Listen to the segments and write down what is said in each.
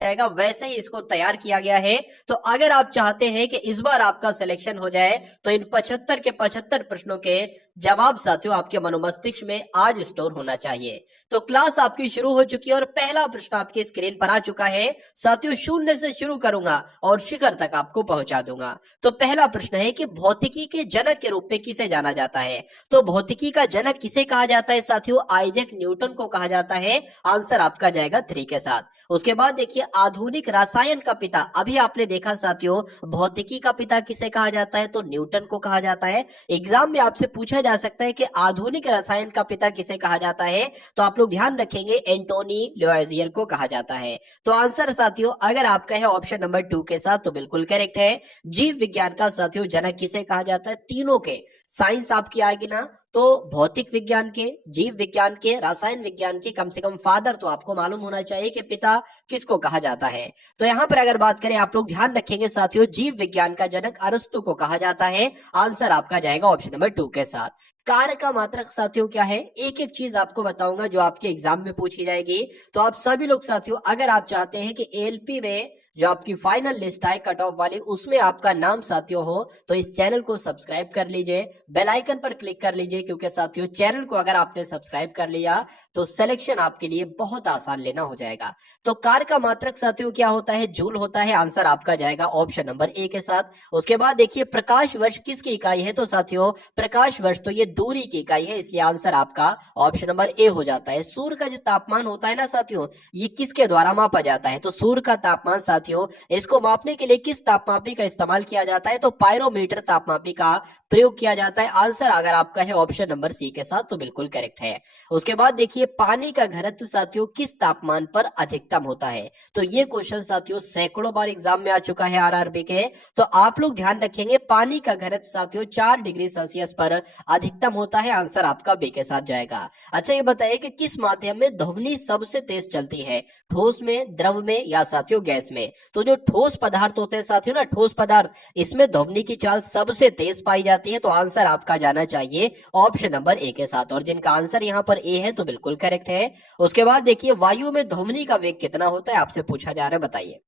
जाएगा, वैसे ही इसको तैयार किया गया है। तो अगर आप चाहते हैं कि इस बार आपका सिलेक्शन हो जाए तो इन 75 के 75 प्रश्नों के जवाब साथियों आपके मनोमस्तिष्क में आज स्टोर होना चाहिए। तो क्लास आपकी शुरू हो चुकी है और पहला प्रश्न आपकी स्क्रीन पर आ चुका है साथियों। शून्य से शुरू करूंगा और शिखर तक आपको पहुंचा दूंगा। तो पहला प्रश्न है कि भौतिकी के जनक के रूप में किसे जाना जाता है? तो भौतिकी का जनक किसे कहा जाता है साथियों? आइजैक न्यूटन को कहा जाता है। आंसर आपका जाएगा 3 के साथ। उसके बाद देखिए आधुनिक रसायन का पिता, अभी आपने देखा साथियों भौतिकी का पिता किसे कहा जाता है? तो न्यूटन को कहा जाता है। एग्जाम में आपसे पूछा जा सकता है कि आधुनिक रसायन का पिता किसे कहा जाता है? तो आप लोग ध्यान रखेंगे एंटोनी लुइजियर को कहा जाता है। तो आंसर साथियों अगर आपका है ऑप्शन नंबर 2 के साथ तो बिल्कुल करेक्ट है। जीव विज्ञान का साथियों जनक किसे कहा जाता है? तीनों के, साइंस आपकी आएगी ना तो भौतिक विज्ञान के, जीव विज्ञान के, रसायन विज्ञान के कम से कम फादर तो आपको मालूम होना चाहिए कि पिता किसको कहा जाता है। तो यहां पर अगर बात करें आप लोग ध्यान रखेंगे साथियों जीव विज्ञान का जनक अरस्तु को कहा जाता है। आंसर आपका जाएगा ऑप्शन नंबर 2 के साथ। कार्य का मात्रक साथियों क्या है? एक एक चीज आपको बताऊंगा जो आपके एग्जाम में पूछी जाएगी। तो आप सभी लोग साथियों अगर आप चाहते हैं कि एएलपी में जो आपकी फाइनल लिस्ट है कट ऑफ वाली उसमें आपका नाम साथियों हो तो इस चैनल को सब्सक्राइब कर लीजिए, बेल आइकन पर क्लिक कर लीजिए, क्योंकि साथियों चैनल को अगर आपने सब्सक्राइब कर लिया तो सिलेक्शन आपके लिए बहुत आसान लेना हो जाएगा। तो कार्य का मात्रक साथियों क्या होता है? जूल होता है। आंसर आपका जाएगा ऑप्शन नंबर ए के साथ। उसके बाद देखिए प्रकाश वर्ष किसकी इकाई है? तो साथियों प्रकाश वर्ष तो ये दूरी की इकाई है, इसलिए आंसर आपका ऑप्शन नंबर ए हो जाता है। सूर्य का जो तापमान होता है ना साथियों ये किसके द्वारा मापा जाता है? तो सूर्य का तापमान साथियों इसको मापने के लिए किस तापमापी का इस्तेमाल किया जाता है? तो पायरोमीटर तापमापी का प्रयोग किया जाता है। आंसर अगर आपका है ऑप्शन नंबर सी के साथ तो बिल्कुल करेक्ट है। उसके बाद देखिए पानी का घनत्व साथियों किस तापमान पर अधिकतम होता है? तो ये क्वेश्चन साथियों सैकड़ों बार एग्जाम में आ चुका है आरआरबी के। तो आप लोग ध्यान रखेंगे पानी का घनत्व साथियों 4 डिग्री सेल्सियस पर अधिकतम होता है। आंसर आपका बी के साथ जाएगा। अच्छा ये बताइए कि किस माध्यम में ध्वनि सबसे तेज चलती है? ठोस में, द्रव में या साथियों गैस में? तो जो ठोस पदार्थ होते हैं साथियों ना, ठोस पदार्थ, इसमें ध्वनि की चाल सबसे तेज पाई जाती है। तो आंसर आपका जाना चाहिए ऑप्शन नंबर ए के साथ, और जिनका आंसर यहाँ पर ए है तो बिल्कुल करेक्ट है। उसके बाद देखिए वायु में ध्वनि का वेग कितना होता है आपसे पूछा जा रहा है, बताइए।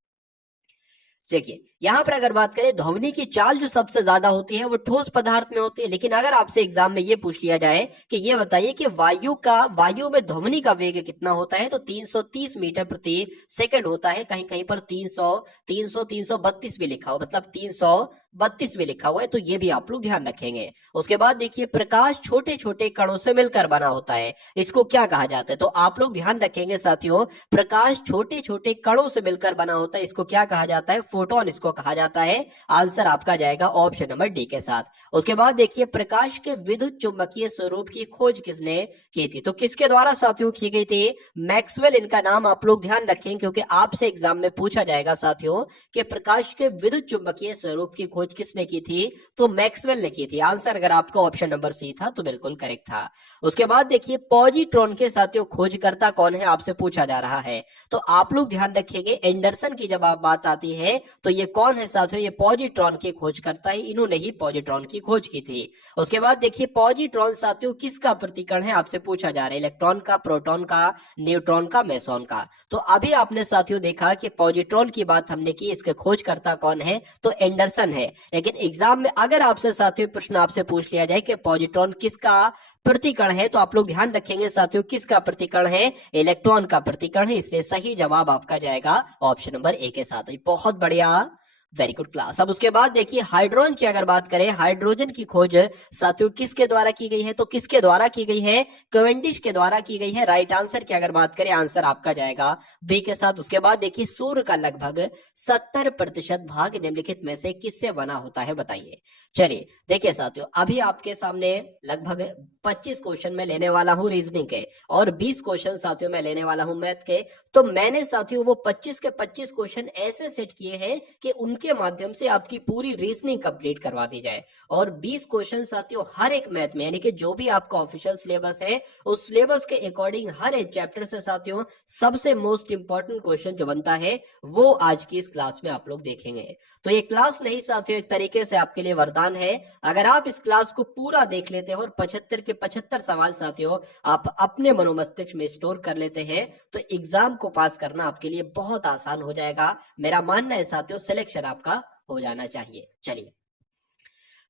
देखिए यहां पर अगर बात करें ध्वनि की चाल जो सबसे ज्यादा होती है वो ठोस पदार्थ में होती है, लेकिन अगर आपसे एग्जाम में ये पूछ लिया जाए कि ये बताइए कि वायु में ध्वनि का वेग कितना होता है? तो 330 मीटर प्रति सेकंड होता है। कहीं कहीं पर 332 भी लिखा हो, मतलब 332 भी लिखा हुआ है, तो ये भी आप लोग ध्यान रखेंगे। उसके बाद देखिए प्रकाश छोटे छोटे कणों से मिलकर बना होता है, इसको क्या कहा जाता है? तो आप लोग ध्यान रखेंगे साथियों प्रकाश छोटे छोटे कणों से मिलकर बना होता है, इसको क्या कहा जाता है? फोटोन इसको कहा जाता है। आंसर आपका जाएगा ऑप्शन नंबर डी के साथ। उसके बाद देखिए प्रकाश के विद्युत चुंबकीय स्वरूप की खोज किसने की थी? तो किसके द्वारा साथियों की गई थी? मैक्सवेल इनका नाम आप लोग ध्यान रखें, क्योंकि आपसे एग्जाम में पूछा जाएगा साथियों कि प्रकाश के विद्युत चुंबकीय स्वरूप की खोज किसने की थी? तो मैक्सवेल ने की थी। आंसर अगर आपका ऑप्शन नंबर सी था तो बिल्कुल करेक्ट था। उसके बाद देखिए पॉजिट्रॉन के साथियों खोजकर्ता कौन है आपसे पूछा जा रहा है। तो आप लोग ध्यान रखेंगे एंडरसन की जब आप बात आती है तो ये कौन है साथियों? ये पॉजिट्रॉन के खोजकर्ता है, इन्होंने ही पॉजिट्रॉन की खोज की थी। उसके बाद देखिए पॉजिट्रॉन साथियों किसका प्रतिकरण है आपसे पूछा जा रहा है? इलेक्ट्रॉन का, प्रोटॉन का, न्यूट्रॉन का, मेसॉन का। तो अभी आपने साथियों देखा कि पॉजिट्रॉन की बात हमने की, इसके खोजकर्ता कौन है? तो एंडरसन है। लेकिन एग्जाम में अगर आपसे साथियों प्रश्न आपसे पूछ लिया जाए कि पॉजिट्रॉन किसका प्रतिकरण है, तो आप लोग ध्यान रखेंगे साथियों किसका प्रतिकरण है? इलेक्ट्रॉन का प्रतिकरण है, इसलिए सही जवाब आपका जाएगा ऑप्शन नंबर ए के साथ। बहुत बढ़िया, वेरी गुड क्लास। अब उसके बाद देखिए हाइड्रोजन की अगर बात करें, हाइड्रोजन की खोज साथियों किसके द्वारा की गई है? तो किसके द्वारा की गई है? कैवेंडिश के द्वारा की गई है। राइट आंसर की अगर बात करें आंसर आपका जाएगा बी के साथ। उसके बाद देखिए सूर्य का लगभग 70% भाग निम्नलिखित में से किससे बना होता है, बताइए। चलिए देखिए साथियों अभी आपके सामने लगभग 25 क्वेश्चन में लेने वाला हूं रीजनिंग के और 20 क्वेश्चन साथियों में लेने वाला हूं मैथ के। तो मैंने साथियों वो 25 के 25 क्वेश्चन ऐसे सेट किए हैं कि उनके उनके माध्यम से आपकी पूरी रीजनिंग कंप्लीट करवा दी जाए। और 20 क्वेश्चन साथियों हर एक मैथ में, यानी कि जो भी आपका ऑफिशियल सिलेबस है उस सिलेबस के अकॉर्डिंग हर एक चैप्टर से साथियों सबसे मोस्ट इंपॉर्टेंट क्वेश्चन जो बनता है वो आज की इस क्लास में आप लोग देखेंगे। तो ये क्लास नहीं साथियों, एक तरीके से आपके लिए वरदान है। अगर आप इस क्लास को पूरा देख लेते हैं और 75 के 75 सवाल साथियों आप अपने मनोमस्तिष्क में स्टोर कर लेते हैं तो एग्जाम को पास करना आपके लिए बहुत आसान हो जाएगा। मेरा मानना है साथियों सिलेक्शन आपका हो जाना चाहिए। चलिए,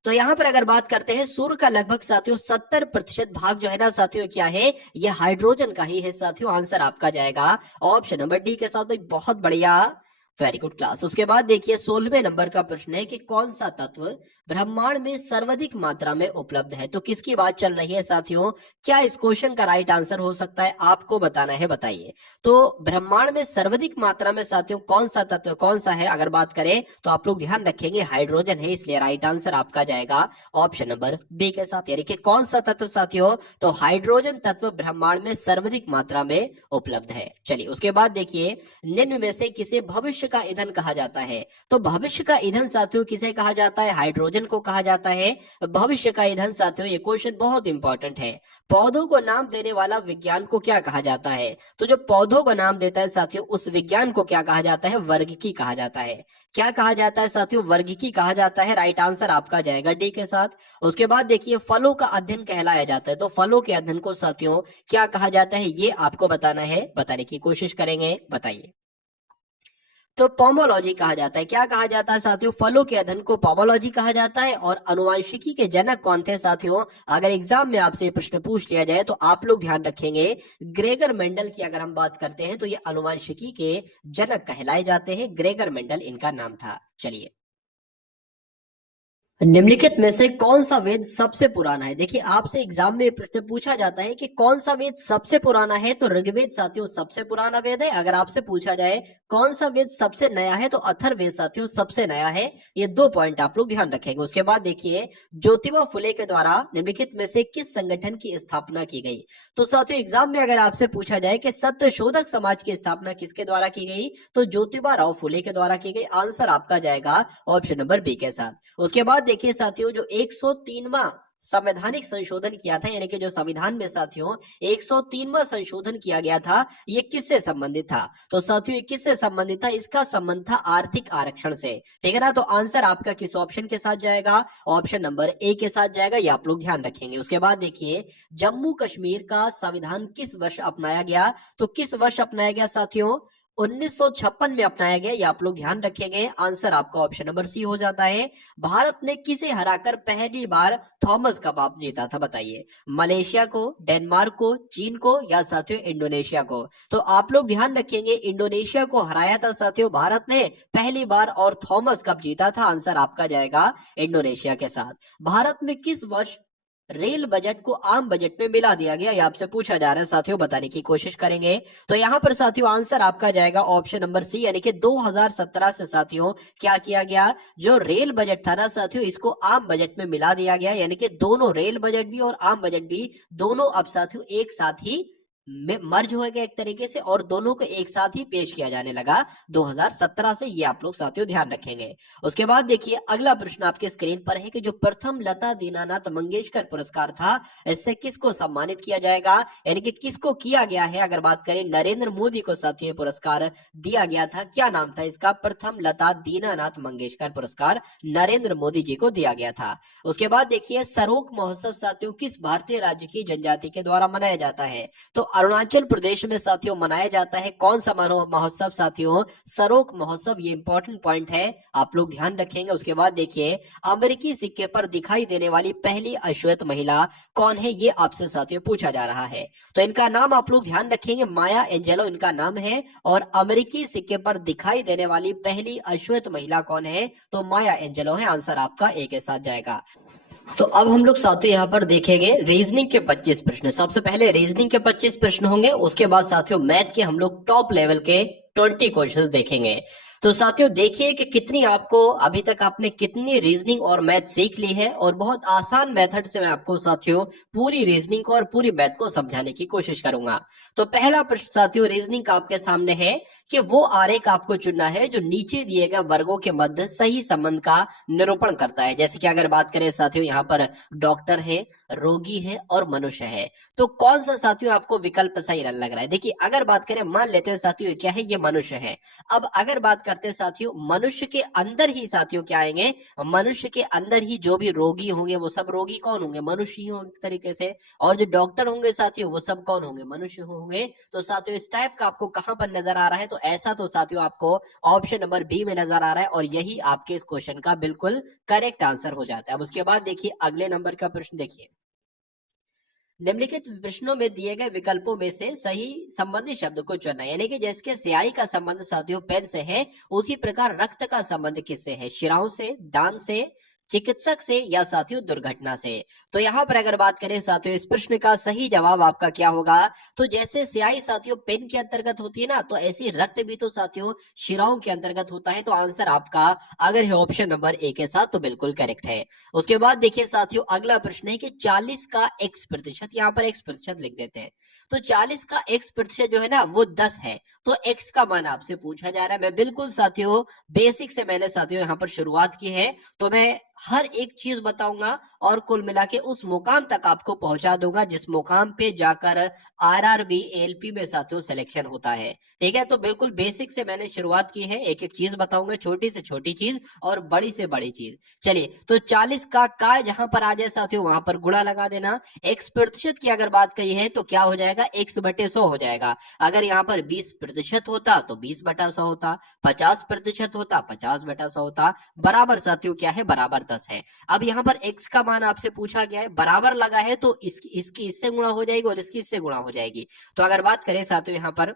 तो यहां पर अगर बात करते हैं, सूर्य का लगभग साथियों 70% भाग जो है ना साथियों क्या है, ये हाइड्रोजन का ही है साथियों। आंसर आपका जाएगा ऑप्शन नंबर डी के साथ। बहुत बढ़िया, वेरी गुड क्लास। उसके बाद देखिए 16वें नंबर का प्रश्न है कि कौन सा तत्व ब्रह्मांड में सर्वाधिक मात्रा में उपलब्ध है। तो किसकी बात चल रही है साथियों? क्या इस क्वेश्चन का राइट आंसर हो सकता है, आपको बताना है, बताइए। तो ब्रह्मांड में सर्वाधिक मात्रा में साथियों कौन सा तत्व कौन सा है? अगर बात करें तो आप लोग ध्यान रखेंगे हाइड्रोजन है, इसलिए राइट आंसर आपका जाएगा ऑप्शन नंबर बी के साथ। यानी कि कौन सा तत्व साथियों? तो हाइड्रोजन तत्व ब्रह्मांड में सर्वाधिक मात्रा में उपलब्ध है। चलिए, उसके बाद देखिए निम्न में से किसे भविष्य का ईंधन कहा जाता है? तो भविष्य का ईंधन साथियों किसे कहा जाता है? हाइड्रोजन को कहा जाता है भविष्य का ईंधन साथियों। ये क्वेश्चन बहुत इंपॉर्टेंट है। पौधों को नाम देने वाला विज्ञान को क्या कहा जाता है? तो जो पौधों को नाम देता है साथियों उस विज्ञान को क्या कहा जाता है? वर्गिकी कहा जाता है। क्या कहा जाता है साथियों? वर्गिकी कहा जाता है। राइट आंसर आपका जाएगा डी के साथ। उसके बाद देखिए फलों का अध्ययन कहलाया जाता है। तो फलों के अध्ययन को साथियों क्या कहा जाता है? ये आपको बताना है, बताने की कोशिश करेंगे, बताइए। तो पोमोलॉजी कहा जाता है। क्या कहा जाता है साथियों? फलों के अध्ययन को पोमोलॉजी कहा जाता है। और अनुवांशिकी के जनक कौन थे साथियों? अगर एग्जाम में आपसे प्रश्न पूछ लिया जाए तो आप लोग ध्यान रखेंगे ग्रेगर मेंडल की अगर हम बात करते हैं तो ये अनुवांशिकी के जनक कहलाए जाते हैं। ग्रेगर मेंडल इनका नाम था। चलिए, निम्नलिखित में से कौन सा वेद सबसे पुराना है? देखिए आपसे एग्जाम में प्रश्न पूछा जाता है कि कौन सा वेद सबसे पुराना है, तो ऋग्वेद साथियों सबसे पुराना वेद है। अगर आपसे पूछा जाए कौन सा वेद सबसे नया है, तो अथर्ववेद साथियों सबसे नया है। ये 2 पॉइंट आप लोग ध्यान रखेंगे। उसके बाद देखिए ज्योतिबा फुले के द्वारा निम्नलिखित में से किस संगठन की स्थापना की गई? तो साथियों एग्जाम में अगर आपसे पूछा जाए कि सत्य शोधक समाज की स्थापना किसके द्वारा की गई, तो ज्योतिबा राव फुले के द्वारा की गई। आंसर आपका जाएगा ऑप्शन नंबर बी के साथ। उसके बाद देखिए साथियों जो 103वां संवैधानिक संशोधन किया था, यानी कि जो संविधान में साथियों 103वां संशोधन किया गया था, ये किससे संबंधित था? तो साथियों ये किससे संबंधित था? इसका संबंध था आर्थिक आरक्षण से। ठीक है ना? तो आंसर आपका किस ऑप्शन के साथ जाएगा? ऑप्शन नंबर ए के साथ जाएगा। ये आप लोग ध्यान रखेंगे। उसके बाद देखिए जम्मू कश्मीर का संविधान किस वर्ष अपनाया गया? तो किस वर्ष अपनाया गया साथियों? 1956 में अपनाया गया। ये आप लोग ध्यान रखेंगे। आंसर आपका ऑप्शन नंबर सी हो जाता है। भारत ने किसे हराकर पहली बार थॉमस कप जीता था? बताइए। मलेशिया को, डेनमार्क को, चीन को या साथियों इंडोनेशिया को? तो आप लोग ध्यान रखेंगे इंडोनेशिया को हराया था साथियों भारत ने पहली बार और थॉमस कप जीता था। आंसर आपका जाएगा इंडोनेशिया के साथ। भारत में किस वर्ष रेल बजट को आम बजट में मिला दिया गया? ये आपसे पूछा जा रहा है साथियों, बताने की कोशिश करेंगे। तो यहां पर साथियों आंसर आपका जाएगा ऑप्शन नंबर सी, यानी कि 2017 से साथियों क्या किया गया? जो रेल बजट था ना साथियों इसको आम बजट में मिला दिया गया। यानी कि दोनों रेल बजट भी और आम बजट भी दोनों अब साथियों एक साथ ही मर्ज हो गया एक तरीके से, और दोनों को एक साथ ही पेश किया जाने लगा 2017 से। ये आप लोग साथियों ध्यान रखेंगे। उसके बाद देखिए अगला प्रश्न आपके स्क्रीन पर है कि जो प्रथम लता दीनानाथ मंगेशकर पुरस्कार था इससे किसको सम्मानित किया जाएगा, यानी कि किसको किया गया है? अगर बात करें नरेंद्र मोदी को साथियों पुरस्कार दिया गया था। क्या नाम था इसका? प्रथम लता दीनानाथ मंगेशकर पुरस्कार नरेंद्र मोदी जी को दिया गया था। उसके बाद देखिए सरोक महोत्सव साथियों किस भारतीय राज्य की जनजाति के द्वारा मनाया जाता है? तो अरुणाचल प्रदेश में साथियों मनाया जाता है। कौन सा महोत्सव साथियों? सरोक महोत्सव। ये इंपॉर्टेंट पॉइंट है, आप लोग ध्यान रखेंगे। उसके बाद देखिए अमेरिकी सिक्के पर दिखाई देने वाली पहली अश्वेत महिला कौन है? ये आपसे साथियों पूछा जा रहा है। तो इनका नाम आप लोग ध्यान रखेंगे, माया एंजेलो इनका नाम है। और अमेरिकी सिक्के पर दिखाई देने वाली पहली अश्वेत महिला कौन है? तो माया एंजेलो है। आंसर आपका ए के साथ जाएगा। तो अब हम लोग साथियों यहाँ पर देखेंगे रीजनिंग के 25 प्रश्न। सबसे पहले रीजनिंग के 25 प्रश्न होंगे, उसके बाद साथियों मैथ के हम लोग टॉप लेवल के 20 क्वेश्चंस देखेंगे। तो साथियों देखिए कि कितनी आपको अभी तक आपने कितनी रीजनिंग और मैथ सीख ली है, और बहुत आसान मेथड से मैं आपको साथियों पूरी रीजनिंग को और पूरी मैथ को समझाने की कोशिश करूंगा। तो पहला प्रश्न साथियों रीजनिंग का आपके सामने है कि वो आरेख आपको चुनना है जो नीचे दिए गए वर्गों के मध्य सही संबंध का निरूपण करता है। जैसे कि अगर बात करें साथियों, यहाँ पर डॉक्टर है, रोगी है और मनुष्य है, तो कौन सा साथियों आपको विकल्प सही लग रहा है? देखिए अगर बात करें, मान लेते हैं साथियों क्या है, ये मनुष्य है। अब अगर बात करते हैं साथियों, मनुष्य के अंदर ही साथियों क्या आएंगे, मनुष्य के अंदर ही जो भी रोगी होंगे वो सब रोगी कौन होंगे, मनुष्य ही होंगे एक तरीके से। और जो डॉक्टर होंगे साथियों वो सब कौन होंगे, मनुष्य होंगे। तो साथियों इस टाइप का आपको कहां पर नजर आ रहा है, तो ऐसा तो साथियों आपको ऑप्शन नंबर बी में नजर आ रहा है, और यही आपके इस क्वेश्चन का बिल्कुल करेक्ट आंसर हो जाता है। अब उसके बाद देखिए अगले नंबर का प्रश्न देखिए, निम्नलिखित प्रश्नों में दिए गए विकल्पों में से सही संबंधी शब्द को चुनना, यानी कि जैसे स्याही का संबंध साथियों पेन से है, उसी प्रकार रक्त का संबंध किससे है, शिराओं से, दान से, चिकित्सक से या साथियों दुर्घटना से। तो यहाँ पर अगर बात करें साथियों इस प्रश्न का सही जवाब आपका क्या होगा, तो जैसे स्याही साथियों पेन के अंतर्गत होती है ना, तो ऐसी रक्त भी तो साथियों शिराओं के अंतर्गत होता है। तो आंसर आपका अगर है ऑप्शन नंबर ए के साथ तो बिल्कुल करेक्ट है। उसके बाद देखिए साथियों अगला प्रश्न है कि 40 का x%, यहाँ पर x% लिख देते हैं, तो 40 का x% जो है ना वो 10 है, तो x का मान आपसे पूछा जा रहा है। मैं बिल्कुल साथियों बेसिक से मैंने साथियों यहाँ पर शुरुआत की है, तो मैं हर एक चीज बताऊंगा और कुल मिला के उस मुकाम तक आपको पहुंचा दूंगा जिस मुकाम पे जाकर आरआरबी एएलपी में साथियों सिलेक्शन होता है। ठीक है, तो बिल्कुल बेसिक से मैंने शुरुआत की है, एक एक चीज बताऊंगा, छोटी से छोटी चीज और बड़ी से बड़ी चीज। चलिए, तो 40 का जहां पर आ जाए साथियों वहां पर गुणा लगा देना। x% की अगर बात कही है तो क्या हो जाएगा, x/100 हो जाएगा। अगर यहाँ पर 20% होता तो 20/100 होता, 50% होता 50/100 होता, बराबर साथियों क्या है, बराबर 10 है। अब यहाँ पर x का मान आपसे पूछा गया है, बराबर लगा है तो इसकी इससे गुणा हो जाएगी और इसकी इससे गुणा हो जाएगी। तो अगर बात करें साथियों यहाँ पर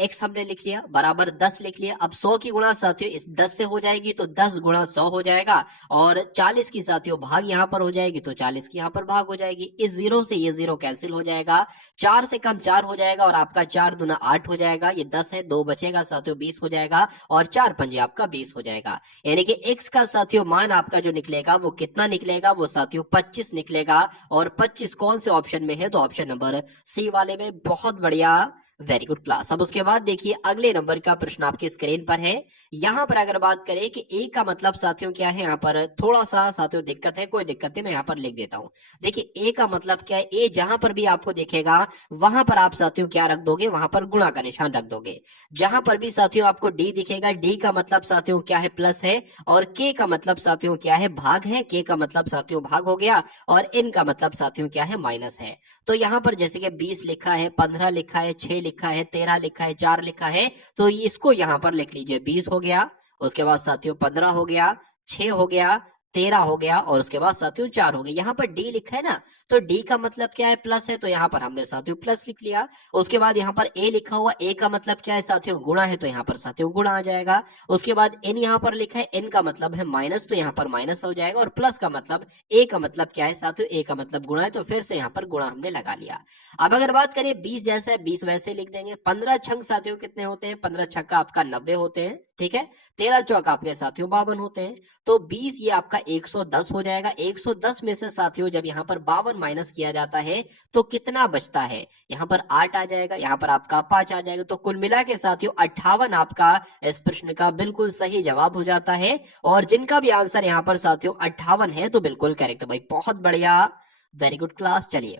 x हमने लिख लिया बराबर 10 लिख लिया। अब 100 की गुणा साथियों इस 10 से हो जाएगी तो 10 गुणा 100 हो जाएगा, और 40 की साथियों भाग यहाँ पर हो जाएगी तो 40 की यहाँ पर भाग हो जाएगी। इस जीरो से ये जीरो कैंसिल हो जाएगा, 4 से कम 4 हो जाएगा और आपका 4 दूना 8 हो जाएगा। ये 10 है, 2 बचेगा साथियों 20 हो जाएगा, और 4 पंजे आपका 20 हो जाएगा। यानी कि x का साथियों मान आपका जो निकलेगा वो कितना निकलेगा, वो साथियों 25 निकलेगा। और 25 कौन से ऑप्शन में है, तो ऑप्शन नंबर सी वाले में। बहुत बढ़िया, वेरी गुड क्लास। अब उसके बाद देखिए अगले नंबर का प्रश्न आपके स्क्रीन पर है। यहां पर अगर बात करें कि ए का मतलब साथियों क्या है, यहाँ पर थोड़ा सा साथियों दिक्कत है, कोई दिक्कत नहीं, मैं यहाँ पर लिख देता हूं। देखिए ए का मतलब क्या है, ए जहां पर भी आपको दिखेगा वहां पर आप साथियों क्या रख दोगे, वहां पर गुणा का निशान रख दोगे। जहां पर भी साथियों आपको डी दिखेगा, डी का मतलब साथियों क्या है, प्लस है, और के का मतलब साथियों क्या है, भाग है, के का मतलब साथियों भाग हो गया, और इन का मतलब साथियों क्या है, माइनस है। तो यहाँ पर जैसे कि 20 लिखा है, 15 लिखा है, 6 लिखा है, 13 लिखा है, 4 लिखा है, तो इसको यहाँ पर लिख लीजिए। 20 हो गया, उसके बाद साथियों 15 हो गया, 6 हो गया, 13 हो गया, और उसके बाद साथियों 4 हो गया। यहाँ पर डी लिखा है ना, तो डी का मतलब क्या है, प्लस है, तो यहाँ पर हमने साथियों प्लस लिख लिया। उसके बाद यहाँ पर ए लिखा हुआ, ए का मतलब क्या है साथियों, गुणा है, तो यहाँ पर साथियों गुणा आ जाएगा। उसके बाद एन यहाँ पर लिखा है, एन का मतलब है माइनस, तो यहाँ पर माइनस हो जाएगा। और प्लस का मतलब, ए का मतलब क्या है साथियों, ए का मतलब गुणा है, तो फिर से यहाँ पर गुणा हमने लगा लिया। अब अगर बात करें 20 जैसा है, 20 वैसे लिख देंगे। 15 छंग साथियों कितने होते हैं, 15 छक्का आपका 90 होते हैं, ठीक है। 13 चौक आपके साथियों 52 होते हैं, तो 20 ये आपका 110 हो जाएगा। 110 में से साथियों जब यहाँ पर 52 माइनस किया जाता है तो कितना बचता है, यहाँ पर 8 आ जाएगा, यहाँ पर आपका 5 आ जाएगा। तो कुल मिला के साथियों 58 आपका इस प्रश्न का बिल्कुल सही जवाब हो जाता है। और जिनका भी आंसर यहाँ पर साथियों 58 है तो बिल्कुल करेक्ट भाई, बहुत बढ़िया, वेरी गुड क्लास। चलिए,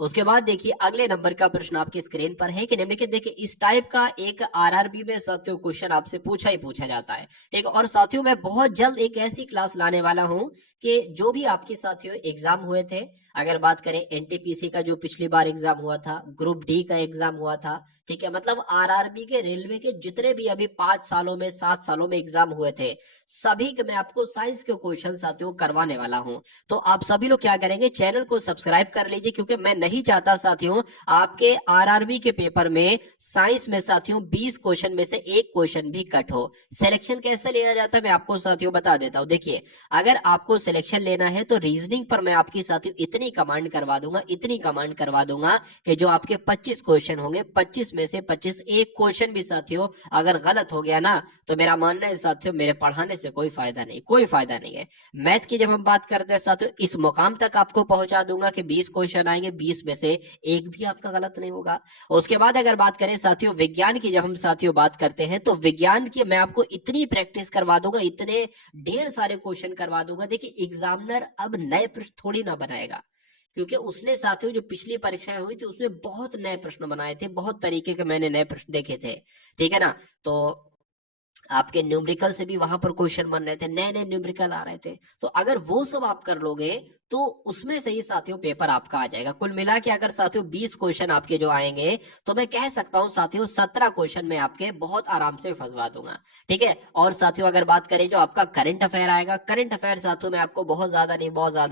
उसके बाद देखिए अगले नंबर का प्रश्न आपकी स्क्रीन पर है कि निम्नलिखित देखिए इस टाइप का एक आरआरबी में साथियों क्वेश्चन आपसे पूछा ही पूछा जाता है। ठीक, और साथियों मैं बहुत जल्द एक ऐसी क्लास लाने वाला हूं कि जो भी आपके साथियों एग्जाम हुए थे, अगर बात करें एनटीपीसी का जो पिछली बार एग्जाम हुआ था, ग्रुप डी का एग्जाम हुआ था, ठीक है, मतलब आरआरबी के रेलवे के जितने भी अभी 5 सालों में 7 सालों में एग्जाम हुए थे, सभी के मैं आपको साइंस के क्वेश्चन साथियों करवाने वाला हूं। तो आप सभी लोग क्या करेंगे, चैनल को सब्सक्राइब कर लीजिए, क्योंकि मैं नहीं नहीं चाहता साथियों आपके आरआरबी के पेपर में साइंस में साथियों 20 क्वेश्चन में से एक क्वेश्चन भी कट हो। सिलेक्शन कैसे लिया जाता है मैं आपको साथियों बता देता हूं। देखिए, अगर आपको सिलेक्शन लेना है तो रीजनिंग पर मैं आपकी साथियों इतनी कमांड करवा दूंगा कि जो आपके 25 क्वेश्चन होंगे 25 में से 25 एक क्वेश्चन भी साथियों अगर गलत हो गया ना तो मेरा मानना है साथियों मेरे पढ़ाने से कोई फायदा नहीं है। मैथ की जब हम बात करते हैं साथियों इस मुकाम तक आपको पहुंचा दूंगा कि 20 क्वेश्चन आएंगे 20 में से एक भी आपका गलत नहीं होगा। उसके बाद अगर बात करें साथियों विज्ञान की, जब हम साथियों बात करते हैं तो विज्ञान की मैं आपको इतनी प्रैक्टिस करवा दूंगा, इतने ढेर सारे क्वेश्चन करवा दूंगा। देखिए एग्जामिनर अब नए प्रश्न थोड़ी ना बनाएगा, क्योंकि उसने साथियों जो पिछली परीक्षाएं हुई थी उसमें बहुत नए प्रश्न बनाए थे, बहुत तरीके के मैंने नए प्रश्न देखे थे, ठीक है ना। तो आपके न्यूमेरिकल से भी वहां पर क्वेश्चन बन रहे थे, नए नए न्यूमेरिकल आ रहे थे। तो अगर वो सब आप कर लोगे तो उसमें से ही साथियों पेपर आपका आ जाएगा। कुल मिला के अगर साथियों 20 क्वेश्चन आपके जो आएंगे तो मैं कह सकता हूं साथियों 17 क्वेश्चन में आपके बहुत आराम से फंसवा दूंगा, ठीक है। और साथियों अगर बात करें जो आपका करंट अफेयर आएगा, करंट अफेयर साथियों में आपको बहुत ज्यादा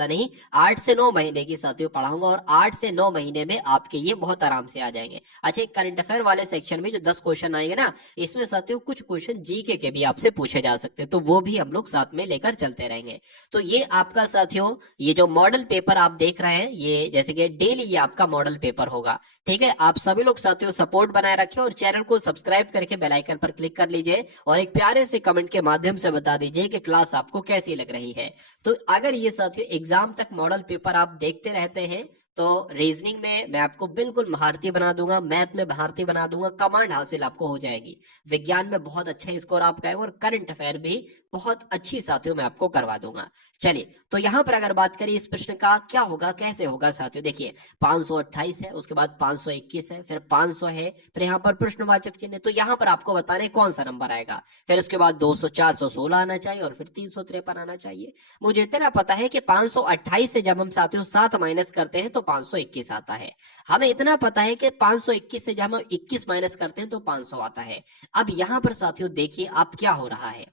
नहीं 8 से 9 महीने की साथियों पढ़ाऊंगा और 8 से 9 महीने में आपके ये बहुत आराम से आ जाएंगे। अच्छा, करंट अफेयर वाले सेक्शन में जो 10 क्वेश्चन आएंगे ना, इसमें साथियों कुछ क्वेश्चन जीके के भी आपसे पूछे जा सकते हैं, तो वो भी हम लोग साथ में लेकर चलते रहेंगे। तो ये आपका साथियों ये जो मॉडल पेपर आप देख रहे हैं, ये जैसे कि डेली ये आपका मॉडल पेपर होगा, ठीक है। आप सभी लोग साथियों सपोर्ट बनाए रखें और चैनल को सब्सक्राइब करके बेल आइकन पर क्लिक कर लीजिए और एक प्यारे से कमेंट के माध्यम से बता दीजिए कि क्लास आपको कैसी लग रही है। तो अगर ये साथियों एग्जाम तक मॉडल पेपर आप देखते रहते हैं तो रीजनिंग में मैं आपको बिल्कुल महारती बना दूंगा, मैथ में महारती बना दूंगा, कमांड हासिल आपको हो जाएगी, विज्ञान में बहुत अच्छा स्कोर आपका है और करंट अफेयर भी बहुत अच्छी साथियों मैं आपको करवा दूंगा। चलिए, तो यहां पर अगर बात करें इस प्रश्न का क्या होगा कैसे होगा साथियों, देखिए 528 है, उसके बाद 521 है, फिर 500 है, फिर यहाँ पर प्रश्नवाचक चिन्ह, तो यहाँ पर आपको बताना है कौन सा नंबर आएगा। फिर उसके बाद 200 416 आना चाहिए और फिर 353 आना चाहिए। मुझे इतना पता है कि 528 से जब हम साथियों 7 माइनस करते हैं तो 521 आता है। हमें इतना पता है कि 521 से जब हम 21 माइनस करते हैं तो 500 आता है। अब यहां पर साथियों देखिए अब क्या हो रहा है,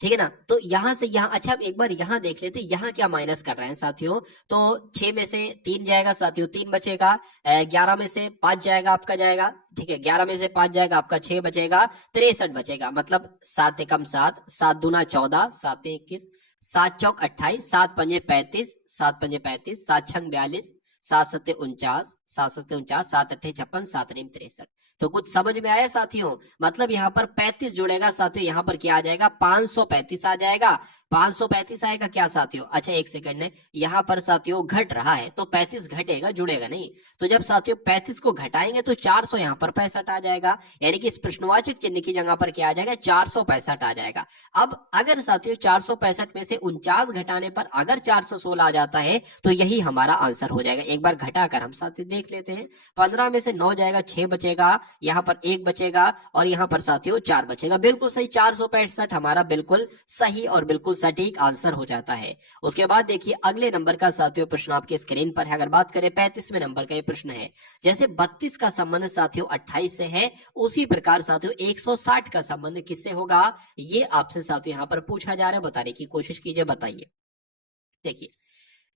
ठीक है ना। तो यहां से यहां, अच्छा अब एक बार यहां देख लेते हैं यहां क्या माइनस कर रहे हैं साथियों। तो 6 में से 3 जाएगा साथियों, 3 बचेगा। 11 में से 5 जाएगा आपका जाएगा, ठीक है। 11 में से 5 जाएगा आपका 6 बचेगा, 63 बचेगा। मतलब 7 एकम 7, 7 दूना 14, 7 21, 7 चौक 28, 7 पंजे 35, 7 पंजे 35, 7 छंग 42, 7 सत्ते 49, 7 सत्ते 49, 7 अट्ठे 56, 7 नीम 63। तो कुछ समझ में आया साथियों। मतलब यहाँ पर 35 जुड़ेगा साथियों, यहाँ पर क्या आ जाएगा 535 आ जाएगा। 535 आएगा क्या साथियों। अच्छा एक सेकंड ने यहाँ पर साथियों घट रहा है तो 35 घटेगा, जुड़ेगा नहीं। तो जब साथियों 35 को घटाएंगे तो 400 यहाँ पर 65 आ जाएगा, यानी कि इस प्रश्नवाचक चिन्ह की जगह पर क्या आ जाएगा 465 आ जाएगा। अब अगर साथियों 465 में से 49 घटाने पर अगर 416 आ जाता है तो यही हमारा आंसर हो जाएगा। एक बार घटाकर हम साथियों देख लेते हैं। 15 में से 9 जाएगा, 6 बचेगा, यहाँ पर 1 बचेगा और यहाँ पर साथियों 4 बचेगा। बिल्कुल सही, 465 हमारा बिल्कुल सही और बिल्कुल सटीक आंसर हो जाता है। उसके बाद देखिए अगले नंबर का साथियों प्रश्न आपके स्क्रीन पर है। अगर बात करें 35वें नंबर का ये प्रश्न है। जैसे 32 का संबंध साथियों 28 से है, उसी प्रकार साथियों 160 का संबंध किससे होगा, ये आपसे साथियों यहाँ पर पूछा जा रहा है। बताने की कोशिश कीजिए, बताइए। देखिए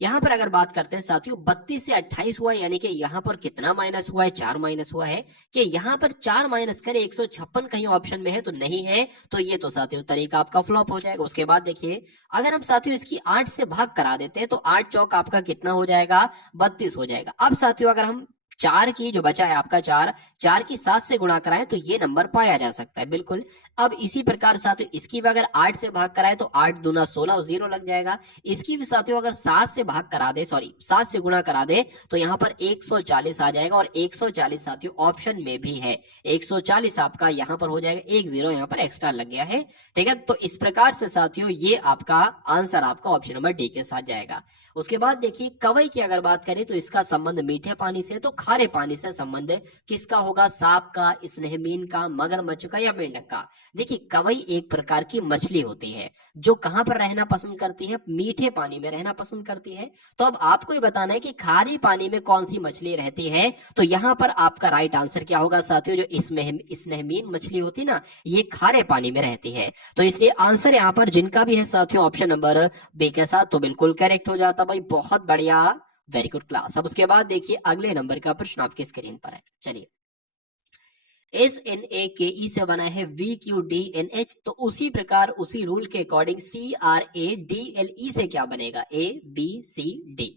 यहां पर अगर बात करते हैं साथियों 32 से 28 हुआ, यानी कि यहां पर कितना माइनस हुआ है 4 माइनस हुआ है। कि यहां पर 4 माइनस करें 156 कहीं ऑप्शन में है तो नहीं है, तो ये तो साथियों तरीका आपका फ्लॉप हो जाएगा। उसके बाद देखिए अगर हम साथियों इसकी 8 से भाग करा देते हैं तो 8 चौक आपका कितना हो जाएगा 32 हो जाएगा। अब साथियों अगर हम 4 की जो बचा है आपका 4 की 7 से गुणा कराएं तो ये नंबर पाया जा सकता है, बिल्कुल। अब इसी प्रकार साथियों इसकी भी अगर 8 से भाग कराए तो 8 दूना 16 और 0 लग जाएगा। इसकी भी साथियों अगर 7 से भाग करा दे, सॉरी 7 से गुणा करा दे तो यहाँ पर 140 आ जाएगा और 140 साथियों ऑप्शन में भी है। 140 आपका यहाँ पर हो जाएगा, 1 0 यहाँ पर एक्स्ट्रा लग गया है, ठीक है। तो इस प्रकार से साथियों ये आपका आंसर आपका ऑप्शन नंबर डी के साथ जाएगा। उसके बाद देखिए कवई की अगर बात करें तो इसका संबंध मीठे पानी से, तो खारे पानी से संबंध किसका होगा, सांप का, स्नेहमीन का, मगरमच्छ का या मेंढक का। देखिए कवई एक प्रकार की मछली होती है जो कहां पर रहना पसंद करती है, मीठे पानी में रहना पसंद करती है। तो अब आपको ही बताना है कि खारे पानी में कौन सी मछली रहती है। तो यहां पर आपका राइट आंसर क्या होगा साथियों, जो स्नेहमीन मछली होती ना ये खारे पानी में रहती है। तो इसलिए आंसर यहाँ पर जिनका भी है साथियों ऑप्शन नंबर बी के साथ तो बिल्कुल करेक्ट हो जाता। भाई बहुत बढ़िया, वेरी गुड क्लास। अब उसके बाद देखिए अगले नंबर का प्रश्न आपके स्क्रीन पर है। चलिए, SNAKE से बना है VQDNH, तो उसी प्रकार उसी रूल के अकॉर्डिंग CRADLE से क्या बनेगा, ABCD।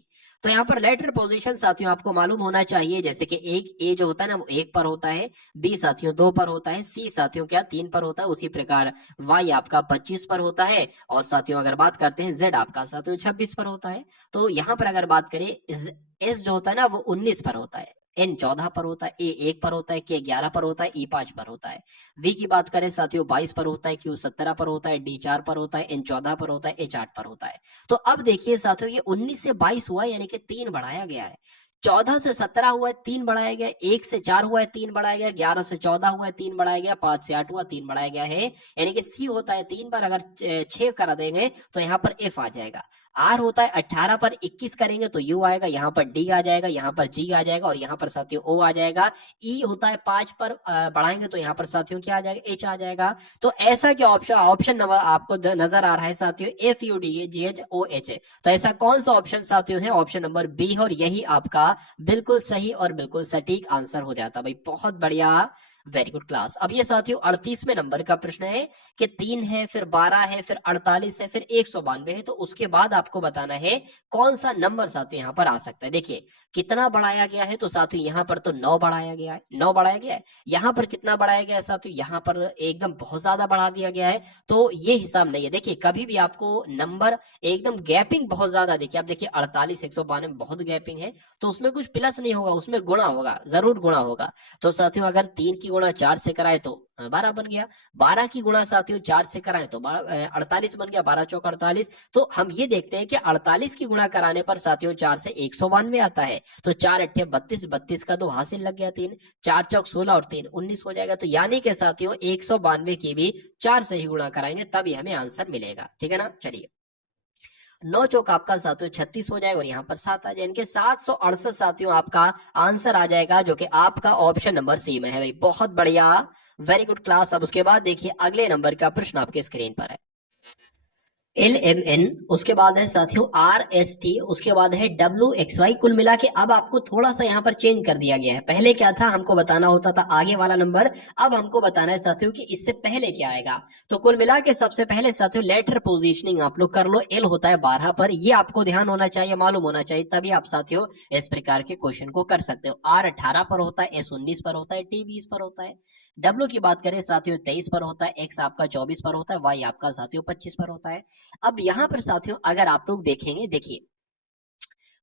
तो यहाँ पर लेटर पोजीशन साथियों आपको मालूम होना चाहिए, जैसे कि एक ए जो होता है ना वो 1 पर होता है, बी साथियों 2 पर होता है, सी साथियों क्या 3 पर होता है, उसी प्रकार वाई आपका 25 पर होता है, और साथियों अगर बात करते हैं जेड आपका साथियों 26 पर होता है। तो यहाँ पर अगर बात करें एस जो होता है ना वो 19 पर होता है, एन 14 पर होता है, ए 1 पर होता है, के 11 पर होता है, ई 5 पर होता है। वी की बात करें साथियों 22 पर होता है, क्यू 17 पर होता है, डी 4 पर होता है, एन 14 पर होता है, एच 8 पर होता है। तो अब देखिए साथियों ये 19 से 22 हुआ यानी कि 3 बढ़ाया गया है, 14 से 17 हुआ है 3 बढ़ाया गया, 1 से 4 हुआ है 3 बढ़ाया गया, 11 से 14 हुआ है 3 बढ़ाया गया, 5 से 8 हुआ 3 बढ़ाया गया है, यानी कि सी होता है 3 पर, अगर 6 करा देंगे तो यहाँ पर एफ आ जाएगा। आर होता है 18 पर 21 करेंगे तो यू आएगा, यहाँ पर डी आ जाएगा, यहाँ पर जी आ जाएगा, और यहाँ पर साथियों ओ आ जाएगा। ई होता है 5 पर बढ़ाएंगे तो यहाँ पर साथियों क्या आ जाएगा, एच आ जाएगा। तो ऐसा क्या ऑप्शन नंबर आपको नजर आ रहा है साथियों, F U D G H O H. तो ऐसा कौन सा ऑप्शन साथियों है, ऑप्शन नंबर बी है, और यही आपका बिल्कुल सही और बिल्कुल सटीक आंसर हो जाता भाई, बहुत बढ़िया, वेरी गुड क्लास। अब ये साथियों 38वें नंबर का प्रश्न है कि 3 है, फिर 12 है, फिर 48 है, फिर 192 है, तो उसके बाद आपको बताना है कौन सा नंबर साथियों यहाँ पर आ सकता है। देखिए कितना बढ़ाया गया है, तो साथियों यहाँ पर तो 9 बढ़ाया गया है, 9 बढ़ाया गया है। यहाँ पर कितना बढ़ाया गया है साथियों, यहाँ पर एकदम बहुत ज्यादा बढ़ा दिया गया है, तो ये हिसाब नहीं है। देखिए कभी भी आपको नंबर एकदम गैपिंग बहुत ज्यादा, देखिए आप देखिए 48 192 में बहुत गैपिंग है, तो उसमें कुछ प्लस नहीं होगा, उसमें गुणा होगा, जरूर गुणा होगा। तो साथियों अगर 3 की गुणा 4 से कराए तो 12 बन गया, 12 की गुणा साथियों 4 से कराए तो 48 बन गया, 12 चौक 48। तो हम ये देखते हैं कि 48 की गुणा कराने पर साथियों 4 से 192 आता है, तो 4 अट्ठे 32, 32 का 2 हासिल लग गया 3, 4 चौक 16 और 3 19 हो जाएगा। तो यानी कि साथियों 192 की भी 4 से ही गुणा कराएंगे तभी हमें आंसर मिलेगा, ठीक है ना। चलिए 9 चौक आपका साथियों 36 हो जाएगा, और यहाँ पर 7 आ जाए, इनके 768 साथियों आपका आंसर आ जाएगा, जो कि आपका ऑप्शन नंबर सी में है भाई, बहुत बढ़िया, वेरी गुड क्लास। अब उसके बाद देखिए अगले नंबर का प्रश्न आपके स्क्रीन पर है, LMN, उसके बाद है साथियों RST, उसके बाद है WXY। कुल मिला के अब आपको थोड़ा सा यहाँ पर चेंज कर दिया गया है, पहले क्या था हमको बताना होता था आगे वाला नंबर, अब हमको बताना है साथियों कि इससे पहले क्या आएगा। तो कुल मिला के सबसे पहले साथियों लेटर पोजीशनिंग आप लोग कर लो, L होता है 12 पर, ये आपको ध्यान होना चाहिए, मालूम होना चाहिए, तभी आप साथियों इस प्रकार के क्वेश्चन को कर सकते हो। R 18 पर होता है, S 19 पर होता है, T 20 पर होता है, W की बात करें साथियों 23 पर होता है, X आपका 24 पर होता है, Y आपका साथियों 25 पर होता है। अब यहां पर साथियों अगर आप लोग देखेंगे, देखिए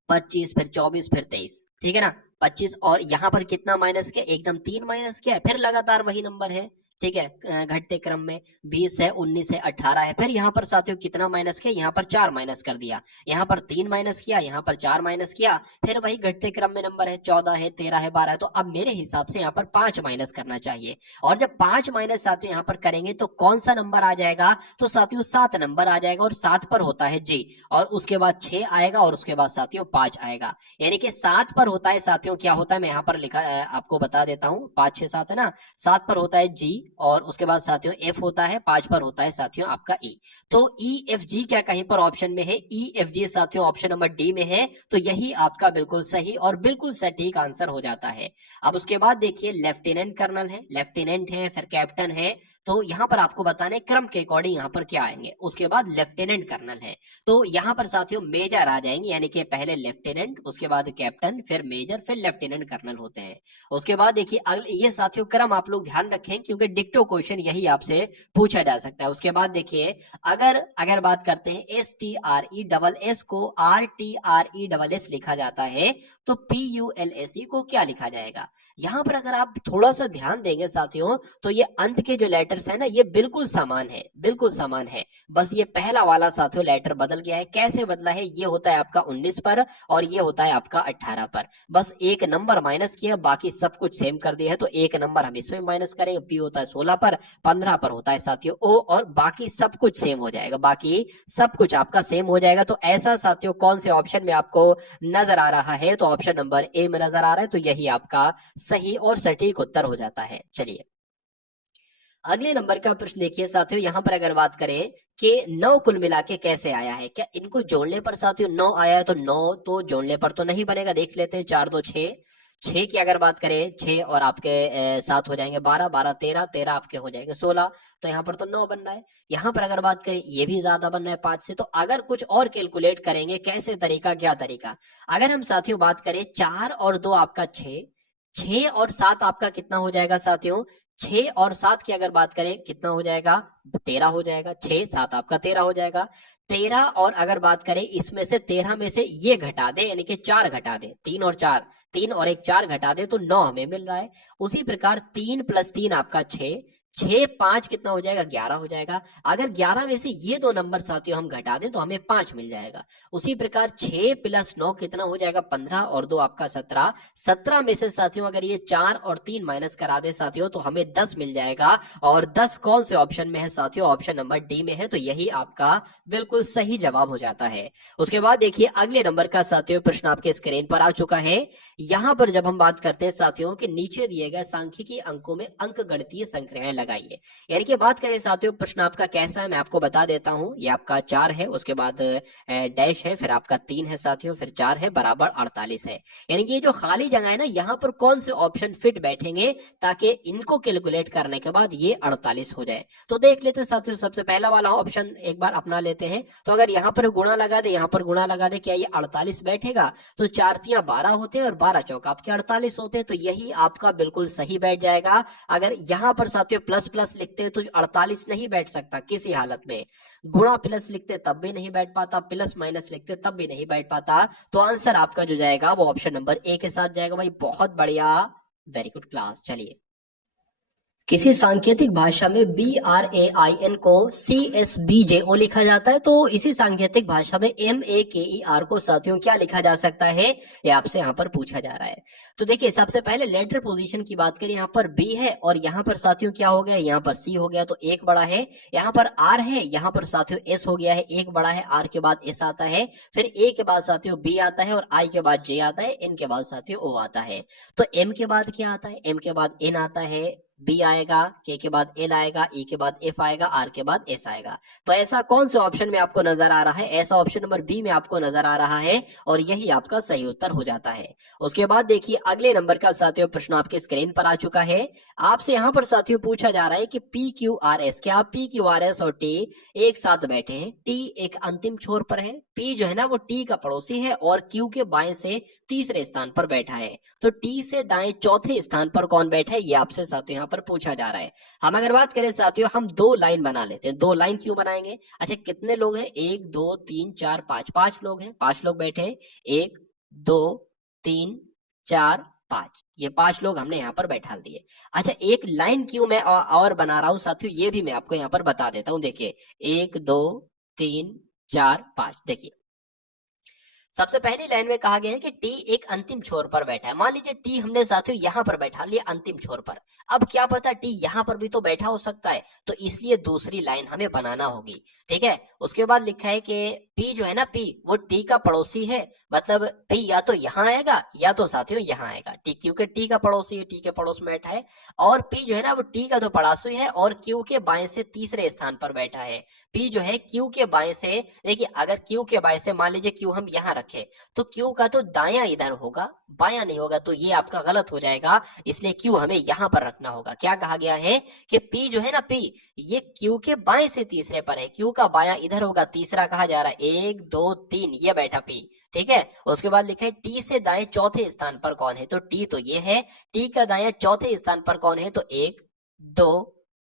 25 फिर 24 फिर 23, ठीक है ना, 25 और यहाँ पर कितना माइनस किया, एकदम 3 माइनस किया है, फिर लगातार वही नंबर है, ठीक है, घटते क्रम में 20 है, 19 है, 18 है, फिर यहाँ पर साथियों कितना माइनस किया, यहाँ पर 4 माइनस कर दिया, यहाँ पर 3 माइनस किया, यहाँ पर 4 माइनस किया, फिर वही घटते क्रम में नंबर है, 14 है, 13 है, 12 है। तो अब मेरे हिसाब से यहाँ पर 5 माइनस करना चाहिए, और जब 5 माइनस साथियों यहाँ पर करेंगे तो कौन सा नंबर आ जाएगा, तो साथियों 7 नंबर आ जाएगा, और 7 पर होता है जी, और उसके बाद 6 आएगा, और उसके बाद साथियों 5 आएगा, यानी कि 7 पर होता है साथियों क्या होता है, मैं यहाँ पर लिखा आपको बता देता हूँ, 5 6 7 है ना, 7 पर होता है जी, और उसके बाद साथियों एफ होता है, 5 पर होता है साथियों आपका ई। तो ई एफ जी क्या कहीं पर ऑप्शन में है, ई एफ जी साथियों ऑप्शन नंबर डी में है, तो यही आपका बिल्कुल सही और बिल्कुल सटीक आंसर हो जाता है। अब उसके बाद देखिए लेफ्टिनेंट कर्नल है, लेफ्टिनेंट है, फिर कैप्टन है, तो यहाँ पर आपको बताने क्रम के अकॉर्डिंग यहाँ पर क्या आएंगे, उसके बाद लेफ्टिनेंट कर्नल है, तो यहाँ पर साथियों मेजर आ जाएंगे, यानी कि पहले लेफ्टिनेंट, उसके बाद कैप्टन, फिर मेजर, फिर लेफ्टिनेंट कर्नल होते हैं। उसके बाद देखिए ये साथियों क्रम आप लोग ध्यान रखें, क्योंकि डिक्टो क्वेश्चन यही आपसे पूछा जा सकता है। उसके बाद देखिए अगर बात करते हैं STRE को RTRESS लिखा जाता है, तो PULSE को क्या लिखा जाएगा। यहाँ पर अगर आप थोड़ा सा ध्यान देंगे साथियों, तो ये अंत के जो लेटर्स है ना ये बिल्कुल समान है, बिल्कुल समान है, बस ये पहला वाला साथियों लेटर बदल गया है। कैसे बदला है, ये होता है आपका 19 पर, और ये होता है आपका 18 पर, बस एक नंबर माइनस किया, बाकी सब कुछ सेम कर दिया है, तो एक नंबर हम इसमें माइनस करेंगे, पी होता है 16 पर, 15 पर होता है साथियों ओ, और बाकी सब कुछ सेम हो जाएगा, बाकी सब कुछ आपका सेम हो जाएगा। तो ऐसा साथियों कौन से ऑप्शन में आपको नजर आ रहा है, तो ऑप्शन नंबर ए में नजर आ रहा है, तो यही आपका सही और सटीक उत्तर हो जाता है। चलिए अगले नंबर का प्रश्न देखिए साथियों, यहाँ पर अगर बात करें कि 9 कुल मिला के कैसे आया है, क्या इनको जोड़ने पर साथियों 9 आया है? तो 9 तो जोड़ने पर तो नहीं बनेगा, देख लेते हैं। 4 2 6, 6 की अगर बात करें 6 और आपके 7 हो जाएंगे 12, 12 13, 13 आपके हो जाएंगे 16, तो यहाँ पर तो 9 बन रहा है। यहाँ पर अगर बात करें ये भी ज्यादा बन रहा है 5 से, तो अगर कुछ और कैलकुलेट करेंगे, कैसे तरीका, क्या तरीका? अगर हम साथियों बात करें 4 और 2 आपका 6, 6 और 7 आपका कितना हो जाएगा साथियों? 6 और 7 की अगर बात करें कितना हो जाएगा? 13 हो जाएगा। 6 7 आपका 13 हो जाएगा। 13 और अगर बात करें इसमें से 13 में से ये घटा दे, यानी कि 4 घटा दे, 3 और 4, 3 और 1 4 घटा दे तो 9 हमें मिल रहा है। उसी प्रकार 3 + 3 आपका 6, 6 5 कितना हो जाएगा? 11 हो जाएगा। अगर 11 में से ये दो नंबर साथियों हम घटा दें तो हमें 5 मिल जाएगा। उसी प्रकार 6 + 9 कितना हो जाएगा? 15 और 2 आपका 17, 17 में से साथियों अगर ये 4 और 3 माइनस करा दे साथियों तो हमें 10 मिल जाएगा। और 10 कौन से ऑप्शन में है साथियों? ऑप्शन नंबर डी में है, तो यही आपका बिल्कुल सही जवाब हो जाता है। उसके बाद देखिए अगले नंबर का साथियों प्रश्न आपके स्क्रीन पर आ चुका है। यहां पर जब हम बात करते हैं साथियों कि नीचे दिए गए सांख्यिकी अंकों में अंक गणितीय संक्रियाएं लगाइए, यानी कि बात करें साथियों प्रश्न आपका कैसा है मैं आपको बता देता हूं। ये आपका 4 है, उसके बाद डैश है, फिर आपका 3 है साथियों, फिर 4 है, बराबर 48 है। यानी कि ये जो खाली जगह है ना, यहाँ पर कौन से ऑप्शन फिट बैठेंगे ताकि इनको कैलकुलेट करने के बाद ये 48 हो जाए। तो देख लेते हैं साथियों, सबसे पहला वाला ऑप्शन एक बार अपना लेते हैं। तो अगर यहाँ पर गुणा लगा दे, यहाँ पर गुणा लगा दे, क्या ये 48 बैठेगा? तो 4 × 12 होते हैं और 12 चौक आपके 48 होते हैं, तो यही आपका बिल्कुल सही बैठ जाएगा। अगर यहाँ पर साथियों प्लस प्लस लिखते हैं तो 48 नहीं बैठ सकता किसी हालत में। गुणा प्लस लिखते तब भी नहीं बैठ पाता, प्लस माइनस लिखते तब भी नहीं बैठ पाता। तो आंसर आपका जो जाएगा वो ऑप्शन नंबर ए के साथ जाएगा। भाई बहुत बढ़िया, वेरी गुड क्लास। चलिए, किसी सांकेतिक भाषा में BRAIN को CSBJO लिखा जाता है, तो इसी सांकेतिक भाषा में MAKER को साथियों क्या लिखा जा सकता है, ये आपसे यहाँ पर पूछा जा रहा है। तो देखिए सबसे पहले लेटर पोजीशन की बात करें, यहाँ पर B है और यहाँ पर साथियों क्या हो गया? यहाँ पर C हो गया, तो एक बड़ा है। यहाँ पर R है, यहाँ पर साथियों S हो गया है, एक बड़ा है, R के बाद S आता है, फिर A के बाद साथियों B आता है और I के बाद J आता है, N के बाद साथियों O आता है। तो M के बाद क्या आता है? M के बाद N आता है, B आएगा, K के बाद L आएगा, E के बाद F आएगा, R के बाद S आएगा। तो ऐसा कौन से ऑप्शन में आपको नजर आ रहा है? ऐसा ऑप्शन नंबर बी में आपको नजर आ रहा है और यही आपका सही उत्तर हो जाता है। उसके बाद देखिए अगले नंबर का साथियों प्रश्न आपके स्क्रीन पर आ चुका है। आपसे यहाँ पर साथियों पूछा जा रहा है कि PQRS, क्या PQRS और T एक साथ बैठे हैं? T एक अंतिम छोर पर है, P जो है ना वो T का पड़ोसी है और Q के बाएं से तीसरे स्थान पर बैठा है। तो T से दाएं चौथे स्थान पर कौन बैठा है, ये आपसे साथियों यहाँ पर पूछा जा रहा है। हम अगर बात करें साथियों, हम 2 लाइन बना लेते हैं। 2 लाइन क्यों बनाएंगे? अच्छा कितने लोग हैं? 1 2 3 4 5, 5 लोग हैं, 5 लोग बैठे हैं। 1 2 3 4 5, ये 5 लोग हमने यहाँ पर बैठा दिए। अच्छा एक लाइन क्यों मैं और बना रहा हूं साथियों, ये भी मैं आपको यहाँ पर बता देता हूँ। देखिए 1 2 3 4 5, देखिए सबसे पहली लाइन में कहा गया है कि टी एक अंतिम छोर पर बैठा है। मान लीजिए टी हमने साथियों यहां पर बैठा लिया अंतिम छोर पर, अब क्या पता टी यहां पर भी तो बैठा हो सकता है, तो इसलिए दूसरी लाइन हमें बनाना होगी। ठीक है, उसके बाद लिखा है कि पी जो है ना, पी वो टी का पड़ोसी है, मतलब पी या तो यहाँ आएगा या तो साथियों यहाँ आएगा। टी क्योंकि टी का पड़ोसी है, टी के पड़ोस में बैठा है, और पी जो है ना वो टी का तो पड़ोसी है और क्यू के बाएं से तीसरे स्थान पर बैठा है। पी जो है क्यू के बाएं से, देखिए अगर क्यू के बाएं से मान लीजिए क्यू हम यहाँ रखे तो क्यू का तो दायां इधर होगा, बायां नहीं होगा, तो ये आपका गलत हो जाएगा। इसलिए क्यू हमें यहां पर रखना होगा। क्या कहा गया है कि पी जो है ना, पी ये क्यू के बाएं से तीसरे पर है, क्यू का बायां इधर होगा, तीसरा कहा जा रहा है 1 2 3, ये बैठा पी। ठीक है, उसके बाद लिखा है टी से दाएं चौथे स्थान पर कौन है, तो टी तो ये है। टी का दाएं चौथे स्थान पर कौन है, तो 1 2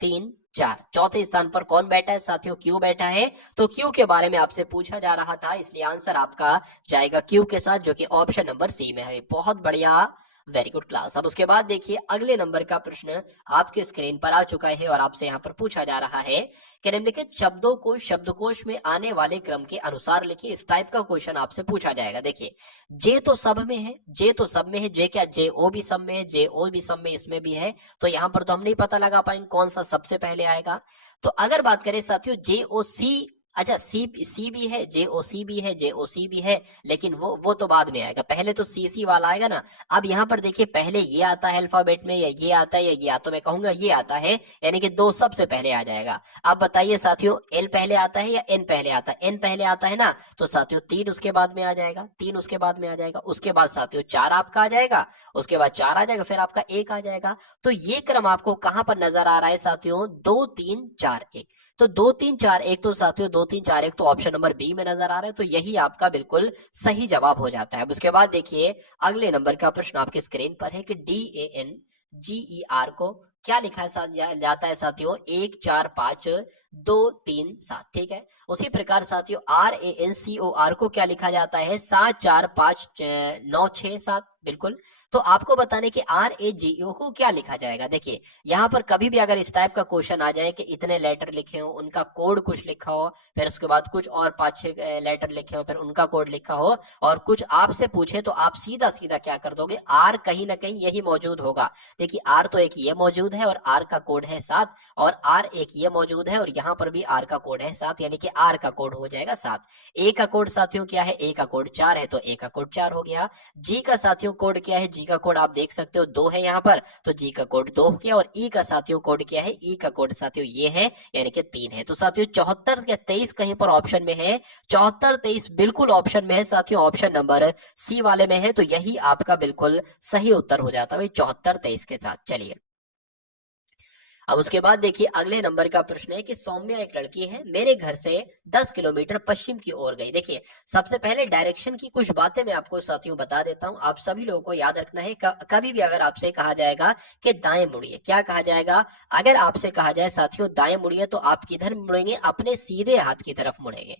3 4, चौथे स्थान पर कौन बैठा है साथियों? क्यू बैठा है। तो क्यू के बारे में आपसे पूछा जा रहा था, इसलिए आंसर आपका जाएगा क्यू के साथ, जो कि ऑप्शन नंबर सी में है। बहुत बढ़िया, वेरी गुड क्लास। अब उसके बाद देखिए अगले नंबर का प्रश्न आपके स्क्रीन पर आ चुका है और आपसे यहाँ पर पूछा जा रहा है कि निम्नलिखित शब्दों को शब्दकोश में आने वाले क्रम के अनुसार लिखिए। इस टाइप का क्वेश्चन आपसे पूछा जाएगा। देखिए जे तो सब में है, जे तो सब में है, जे क्या जे ओ भी सब में है, जे ओ भी सब में इसमें भी है, तो यहाँ पर तो हम नहीं पता लगा पाएंगे कौन सा सबसे पहले आएगा। तो अगर बात करें साथियों जे ओ सी अच्छा, सी भी है, JOC भी है, JOC भी है, लेकिन वो तो बाद में आएगा, पहले तो CC वाला आएगा ना। अब यहाँ पर देखिए पहले ये आता है अल्फाबेट में, या ये आता है, या ये आता, तो मैं कहूंगा ये आता है, यानी कि 2 सबसे पहले आ जाएगा। अब बताइए साथियों, L पहले आता है या N पहले आता है? N पहले आता है ना, तो साथियों 3 उसके बाद में आ जाएगा, 3 उसके बाद में आ जाएगा, उसके बाद साथियों 4 आपका आ जाएगा, उसके बाद 4 आ जाएगा, फिर आपका 1 आ जाएगा। तो ये क्रम आपको कहां पर नजर आ रहा है साथियों? 2 3 4 1। तो 2 3 4 1, तो साथियों 2 3 4 1 तो ऑप्शन नंबर बी में नजर आ रहा है, तो यही आपका बिल्कुल सही जवाब हो जाता है। अब उसके बाद देखिए अगले नंबर का प्रश्न आपके स्क्रीन पर है कि DANGER को क्या लिखा जाता है साथियों? 1 4 5 2 3 7, ठीक है। उसी प्रकार साथियों RANCOR को क्या लिखा जाता है? 7 4 5 9 6 7, बिल्कुल। तो आपको बताने कि RAGO को क्या लिखा जाएगा। देखिए यहाँ पर कभी भी अगर इस टाइप का क्वेश्चन आ जाए कि इतने लेटर लिखे हो, उनका कोड कुछ लिखा हो, फिर उसके बाद कुछ और 5-6 लेटर लिखे हो, फिर उनका कोड लिखा हो, और कुछ आपसे पूछे, तो आप सीधा सीधा क्या कर दोगे? R कहीं ना कहीं यही मौजूद होगा। देखिए R तो एक ये मौजूद है और R का कोड है 7, और R एक ये मौजूद है और यहाँ पर भी R का कोड है 7, यानी कि R का कोड हो जाएगा 7। A का कोड साथियों क्या है? A का कोड 4 है, तो A का कोड 4 हो गया। G का साथियों कोड क्या है? G का कोड आप देख सकते हो 2 है यहाँ पर, तो G का कोड 2 हो गया। और E का साथियों कोड क्या है? E का कोड साथियों ये है, यानी कि 3 है। तो साथियों 74 या 23 कहीं पर ऑप्शन में है, 74 23 बिल्कुल ऑप्शन में है साथियों, ऑप्शन नंबर सी वाले में है, तो यही आपका बिल्कुल सही उत्तर हो जाता है भाई 74 23 के साथ। चलिए अब उसके बाद देखिए अगले नंबर का प्रश्न है कि सौम्या एक लड़की है, मेरे घर से 10 किलोमीटर पश्चिम की ओर गई। देखिए सबसे पहले डायरेक्शन की कुछ बातें मैं आपको साथियों बता देता हूं, आप सभी लोगों को याद रखना है। कभी भी अगर आपसे कहा जाएगा कि दाएं मुड़िए, क्या कहा जाएगा? अगर आपसे कहा जाए साथियों दाएं मुड़िए, तो आप किधर मुड़ेंगे? अपने सीधे हाथ की तरफ मुड़ेंगे।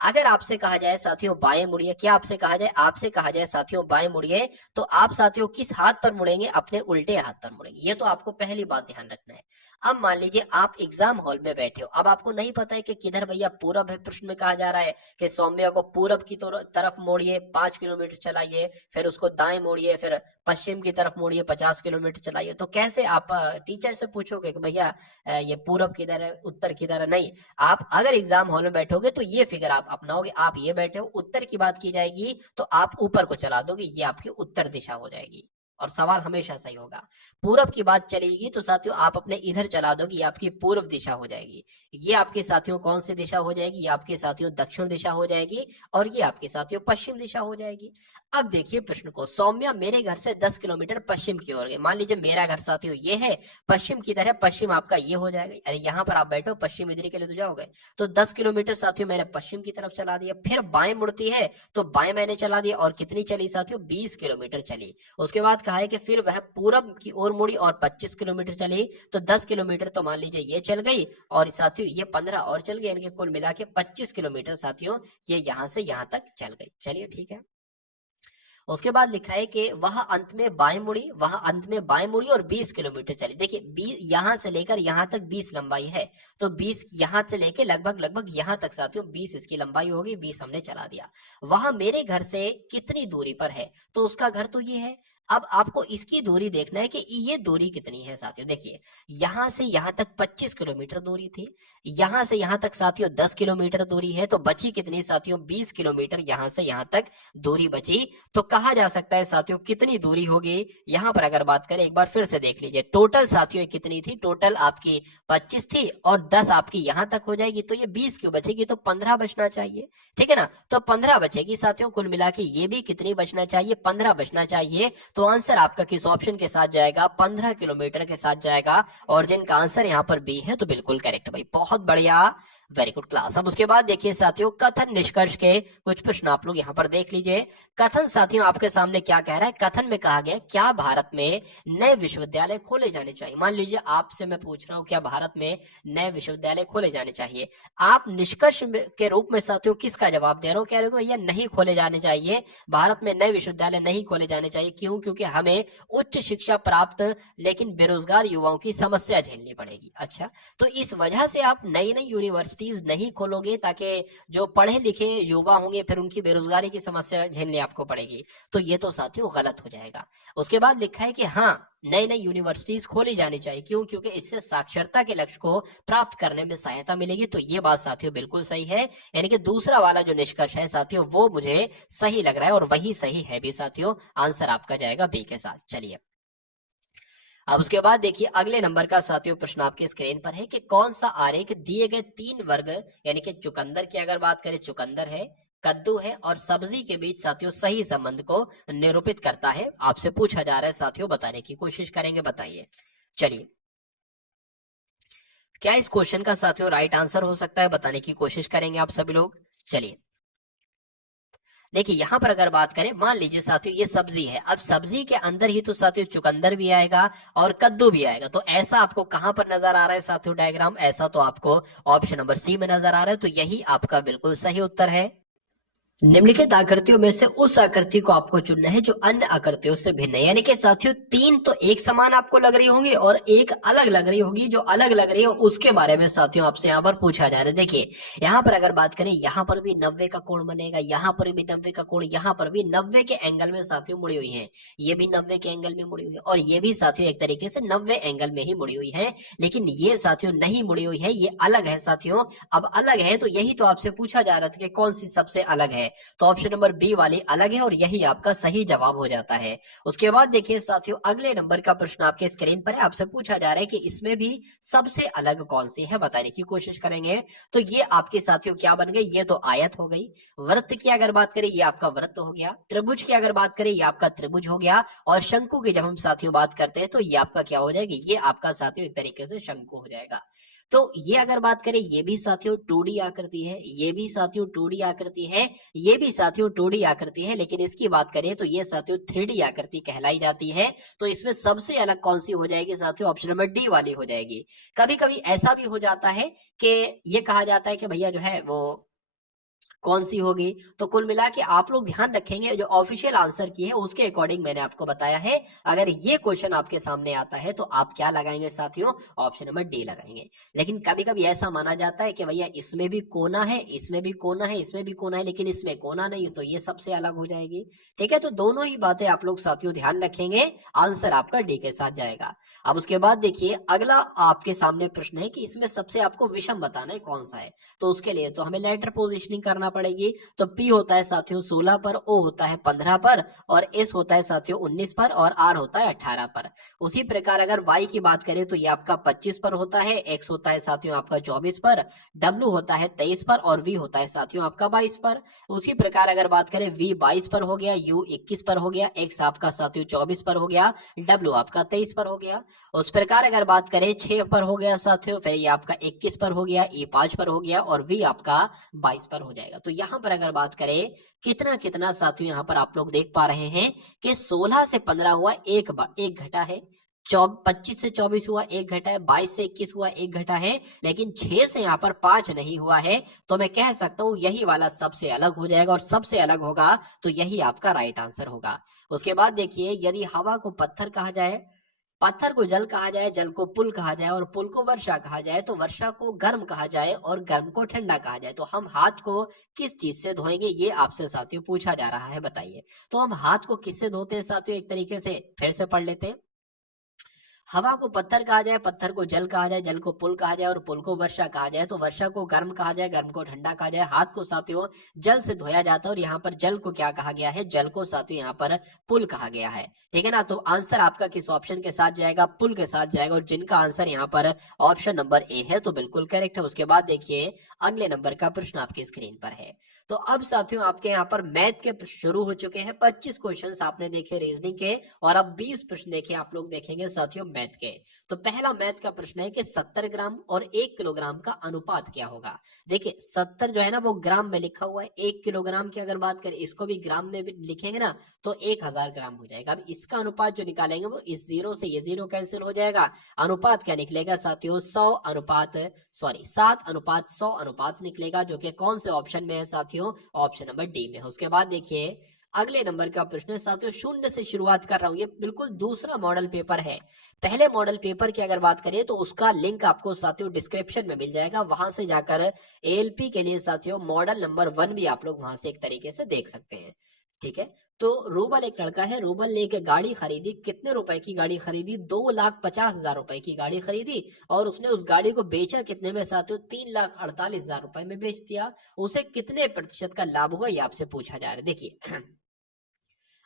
अगर आपसे कहा जाए साथियों बाएं मुड़िए, क्या आपसे कहा जाए? आपसे कहा जाए साथियों बाएं मुड़िए, तो आप साथियों किस हाथ पर मुड़ेंगे? अपने उल्टे हाथ पर मुड़ेंगे। ये तो आपको पहली बात ध्यान रखना है। अब मान लीजिए आप एग्जाम हॉल में बैठे हो, अब आपको नहीं पता है कि किधर भैया पूरब है। प्रश्न में कहा जा रहा है कि सौम्या को पूरब की तरफ मोड़िए, 5 किलोमीटर चलाइए, फिर उसको दाएं मोड़िए, फिर पश्चिम की तरफ मोड़िए, 50 किलोमीटर चलाइए। तो कैसे आप टीचर से पूछोगे कि भैया ये पूरब किधर है, उत्तर किधर है? नहीं, आप अगर एग्जाम हॉल में बैठोगे तो ये फिगर आप अपनाओगे। आप ये बैठे हो, उत्तर की बात की जाएगी तो आप ऊपर को चला दोगे, ये आपकी उत्तर दिशा हो जाएगी और सवाल हमेशा सही होगा। पूरब की बात चलेगी तो साथियों आप अपने इधर चला दोगे, ये आपकी पूर्व दिशा हो जाएगी। ये आपके साथियों कौन सी दिशा हो जाएगी? ये आपके साथियों दक्षिण दिशा हो जाएगी, और ये आपके साथियों पश्चिम दिशा हो जाएगी। अब देखिए प्रश्न को, सौम्या मेरे घर से 10 किलोमीटर पश्चिम की ओर गई। मान लीजिए मेरा घर साथियों ये है, पश्चिम की तरह, पश्चिम आपका ये हो जाएगा। अरे यहाँ पर आप बैठो, पश्चिम इधर के लिए तो जाओगे, तो 10 किलोमीटर साथियों मैंने पश्चिम की तरफ चला दिया। फिर बाएं मुड़ती है तो बाएं मैंने चला दिया, और कितनी चली साथियों? 20 किलोमीटर चली। उसके बाद कहा है कि फिर वह पूरब की ओर मुड़ी और 25 किलोमीटर चली, तो 10 किलोमीटर तो मान लीजिए ये चल गई, और साथियों ये 15 और चल गई, यानी कुल मिला के 25 किलोमीटर साथियों ये यहां से यहां तक चल गई। चलिए ठीक है। उसके बाद लिखा है कि वह अंत में बाएं मुड़ी, वह अंत में बाएं मुड़ी और 20 किलोमीटर चली। देखिए 20 यहां से लेकर यहां तक 20 लंबाई है, तो 20 यहां से लेकर लगभग यहां तक साथियों 20 इसकी लंबाई होगी, 20 हमने चला दिया। वह मेरे घर से कितनी दूरी पर है? तो उसका घर तो ये है। अब आपको इसकी दूरी देखना है कि ये दूरी कितनी है साथियों। देखिए यहां से यहां तक 25 किलोमीटर दूरी थी, यहां से यहां तक साथियों 10 किलोमीटर दूरी है, तो बची कितनी साथियों? 20 किलोमीटर यहां से यहां तक दूरी बची। तो कहा जा सकता है साथियों कितनी दूरी होगी? यहां पर अगर बात करें, एक बार फिर से देख लीजिए, टोटल साथियों कितनी थी? टोटल आपकी 25 थी, और 10 आपकी यहां तक हो जाएगी, तो ये 20 क्यों बचेगी? तो 15 बचना चाहिए, ठीक है ना। तो 15 बचेगी साथियों, कुल मिला के ये भी कितनी बचना चाहिए? 15 बचना चाहिए। तो आंसर आपका किस ऑप्शन के साथ जाएगा? 15 किलोमीटर के साथ जाएगा, और जिनका आंसर यहाँ पर बी है तो बिल्कुल करेक्ट भाई, बहुत बढ़िया, वेरी गुड क्लास। अब उसके बाद देखिए साथियों कथन निष्कर्ष के कुछ प्रश्न आप लोग यहाँ पर देख लीजिए। कथन साथियों आपके सामने क्या कह रहा है? कथन में कहा गया क्या भारत में नए विश्वविद्यालय खोले जाने चाहिए। मान लीजिए आपसे मैं पूछ रहा हूँ क्या भारत में नए विश्वविद्यालय खोले जाने चाहिए, आप निष्कर्ष के रूप में साथियों किसका जवाब दे रहे हो? कह रहे हो भैया नहीं खोले जाने चाहिए, भारत में नए विश्वविद्यालय नहीं खोले जाने चाहिए। क्यों? क्योंकि हमें उच्च शिक्षा प्राप्त लेकिन बेरोजगार युवाओं की समस्या झेलनी पड़ेगी। अच्छा, तो इस वजह से आप नई नई यूनिवर्सिटी यूनिवर्सिटीज नहीं खोलोगे ताकि जो पढ़े लिखे युवा होंगे फिर उनकी बेरोजगारी की समस्या झेलनी आपको पड़ेगी, तो ये तो साथियों गलत हो जाएगा। उसके बाद लिखा है कि हाँ, नई नई यूनिवर्सिटीज खोली जानी चाहिए। क्यों? क्योंकि इससे साक्षरता के लक्ष्य को प्राप्त करने में सहायता मिलेगी। तो ये बात साथियों बिल्कुल सही है, यानी कि दूसरा वाला जो निष्कर्ष है साथियों वो मुझे सही लग रहा है और वही सही है भी साथियों। आंसर आपका जाएगा बी के साथ। चलिए अब उसके बाद देखिए अगले नंबर का साथियों प्रश्न आपके स्क्रीन पर है कि कौन सा आरेख दिए गए 3 वर्ग यानी कि चुकंदर की अगर बात करें, चुकंदर है, कद्दू है और सब्जी के बीच साथियों सही संबंध को निरूपित करता है। आपसे पूछा जा रहा है साथियों, बताने की कोशिश करेंगे, बताइए। चलिए क्या इस क्वेश्चन का साथियों राइट आंसर हो सकता है, बताने की कोशिश करेंगे आप सभी लोग। चलिए देखिए यहां पर अगर बात करें, मान लीजिए साथियों ये सब्जी है, अब सब्जी के अंदर ही तो साथियों चुकंदर भी आएगा और कद्दू भी आएगा। तो ऐसा आपको कहां पर नजर आ रहा है साथियों डायग्राम? ऐसा तो आपको ऑप्शन नंबर सी में नजर आ रहा है। तो यही आपका बिल्कुल सही उत्तर है। निम्नलिखित आकृतियों में से उस आकृति को आपको चुनना है जो अन्य आकृतियों से भिन्न है। यानी कि साथियों 3 तो एक समान आपको लग रही होंगी और एक अलग लग रही होगी। जो अलग लग रही है उसके बारे में साथियों आपसे यहाँ पर पूछा जा रहा है। देखिए यहाँ पर अगर बात करें, यहाँ पर भी 90 का कोण बनेगा, यहाँ पर भी 90 का कोण, यहाँ पर भी 90 के एंगल में साथियों मुड़ी हुई है, ये भी 90 के एंगल में मुड़ी हुई है और ये भी साथियों एक तरीके से 90 एंगल में ही मुड़ी हुई है। लेकिन ये साथियों नहीं मुड़ी हुई है, ये अलग है साथियों। अब अलग है तो यही तो आपसे पूछा जा रहा था कि कौन सी सबसे अलग है। तो ऑप्शन नंबर बी वाली अलग है और यही आपका सही जवाब हो जाता है। उसके बाद देखिए साथियों अगले नंबर का प्रश्न आपके स्क्रीन पर है। आपसे पूछा जा रहा है कि इसमें भी सबसे अलग कौन सी है, बताने की कोशिश करेंगे। तो ये आपके साथियों क्या बन गई? ये तो आयत हो गई। वृत्त की अगर बात करें, ये आपका वृत्त हो गया। त्रिभुज की अगर बात करें, ये आपका त्रिभुज हो गया। और शंकु की जब हम साथियों बात करते हैं तो ये आपका क्या हो जाएगी? ये आपका साथियों एक तरीके से शंकु हो जाएगा। तो ये अगर बात करें, ये भी साथियों 2D आकृति है, ये भी साथियों 2D आकृति है, ये भी साथियों 2D आकृति है। लेकिन इसकी बात करें तो ये साथियों 3D आकृति कहलाई जाती है। तो इसमें सबसे अलग कौन सी हो जाएगी साथियों? ऑप्शन नंबर डी वाली हो जाएगी। कभी कभी ऐसा भी हो जाता है कि ये कहा जाता है कि भैया जो है वो कौन सी होगी। तो कुल मिला के आप लोग ध्यान रखेंगे, जो ऑफिशियल आंसर की है उसके अकॉर्डिंग मैंने आपको बताया है। अगर ये क्वेश्चन आपके सामने आता है तो आप क्या लगाएंगे साथियों? ऑप्शन नंबर डी लगाएंगे। लेकिन कभी कभी ऐसा माना जाता है कि भैया इसमें भी कोना है, इसमें भी कोना है, इसमें भी कोना है, लेकिन इसमें कोना नहीं, तो ये सबसे अलग हो जाएगी। ठीक है, तो दोनों ही बातें आप लोग साथियों ध्यान रखेंगे। आंसर आपका डी के साथ जाएगा। अब उसके बाद देखिए अगला आपके सामने प्रश्न है कि इसमें सबसे आपको विषम बताना है कौन सा है। तो उसके लिए तो हमें लेटर पोजिशनिंग करना पड़ेगी। तो P होता है साथियों 16 पर, O होता है 15 पर और S होता है साथियों 19 पर और R होता है 18 पर। उसी प्रकार अगर Y की बात करें तो ये आपका 25 पर होता है, X होता है साथियों आपका 24 पर, W होता है 23 पर और V होता है साथियों आपका 22 पर। उसी प्रकार अगर बात करें V 22 पर हो गया, U 21 पर हो गया, X आपका साथियों 24 पर हो गया, W आपका 23 पर हो गया। उस प्रकार अगर बात करें 6 पर हो गया साथियों, फिर ये आपका 21 पर हो गया, E 5 पर हो गया और V आपका 22 पर हो जाएगा। तो यहाँ पर अगर बात करें कितना कितना साथियों यहाँ पर आप लोग देख पा रहे हैं कि 16 से 15 हुआ एक घटा है, 25 से 24 हुआ एक घटा है, 22 से 21 हुआ एक घटा है, लेकिन 6 से यहाँ पर 5 नहीं हुआ है। तो मैं कह सकता हूं यही वाला सबसे अलग हो जाएगा और सबसे अलग होगा तो यही आपका राइट आंसर होगा। उसके बाद देखिए यदि हवा को पत्थर कहा जाए, पत्थर को जल कहा जाए, जल को पुल कहा जाए और पुल को वर्षा कहा जाए, तो वर्षा को गर्म कहा जाए और गर्म को ठंडा कहा जाए, तो हम हाथ को किस चीज से धोएंगे? ये आपसे साथियों पूछा जा रहा है, बताइए। तो हम हाथ को किससे धोते हैं साथियों? एक तरीके से फिर से पढ़ लेते हैं। हवा को पत्थर कहा जाए, पत्थर को जल कहा जाए, जल को पुल कहा जाए और पुल को वर्षा कहा जाए, तो वर्षा को गर्म कहा जाए, गर्म को ठंडा कहा जाए। हाथ को साथियों जल से धोया जाता है और यहाँ पर जल को क्या कहा गया है? जल को साथियों यहाँ पर पुल कहा गया है। ठीक है ना, तो आंसर आपका किस ऑप्शन के साथ जाएगा? पुल के साथ जाएगा। और जिनका आंसर यहाँ पर ऑप्शन नंबर ए है तो बिल्कुल करेक्ट है। उसके बाद देखिए अगले नंबर का प्रश्न आपकी स्क्रीन पर है। तो अब साथियों आपके यहाँ पर मैथ के प्रश्न शुरू हो चुके हैं। 25 क्वेश्चन आपने देखे रीजनिंग के और अब 20 प्रश्न देखे आप लोग देखेंगे साथियों मैथ के। तो पहला मैथ का प्रश्न है कि 70 ग्राम और 1 किलोग्राम का अनुपात क्या होगा? देखिए 70 जो है ना वो ग्राम में लिखा हुआ है, 1 किलोग्राम की अगर बात करें इसको भी ग्राम में भी लिखेंगे ना तो 1000 ग्राम हो जाएगा। अब इसका अनुपात जो निकालेंगे वो इस जीरो से ये जीरो कैंसिल हो जाएगा। अनुपात क्या निकलेगा साथियों? 7:100 अनुपात निकलेगा, जो कि कौन से ऑप्शन में है साथियों? ऑप्शन नंबर डी में। उसके बाद देखिए अगले नंबर का प्रश्न है साथियों, शून्य से शुरुआत कर रहा हूं, ये बिल्कुल दूसरा मॉडल पेपर है। पहले मॉडल पेपर की अगर बात करें तो उसका लिंक आपको साथियों डिस्क्रिप्शन में मिल जाएगा, वहां से जाकर एएलपी के लिए साथियों मॉडल नंबर 1 भी आप लोग वहां से एक तरीके से देख सकते हैं। ठीक है, तो रूबल एक लड़का है, रूबल ने एक गाड़ी खरीदी। कितने रुपए की गाड़ी खरीदी? 2,50,000 रुपए की गाड़ी खरीदी और उसने उस गाड़ी को बेचा कितने में साथियों? 3,48,000 रुपए में बेच दिया। उसे कितने प्रतिशत का लाभ हुआ, ये आपसे पूछा जा रहा है। देखिए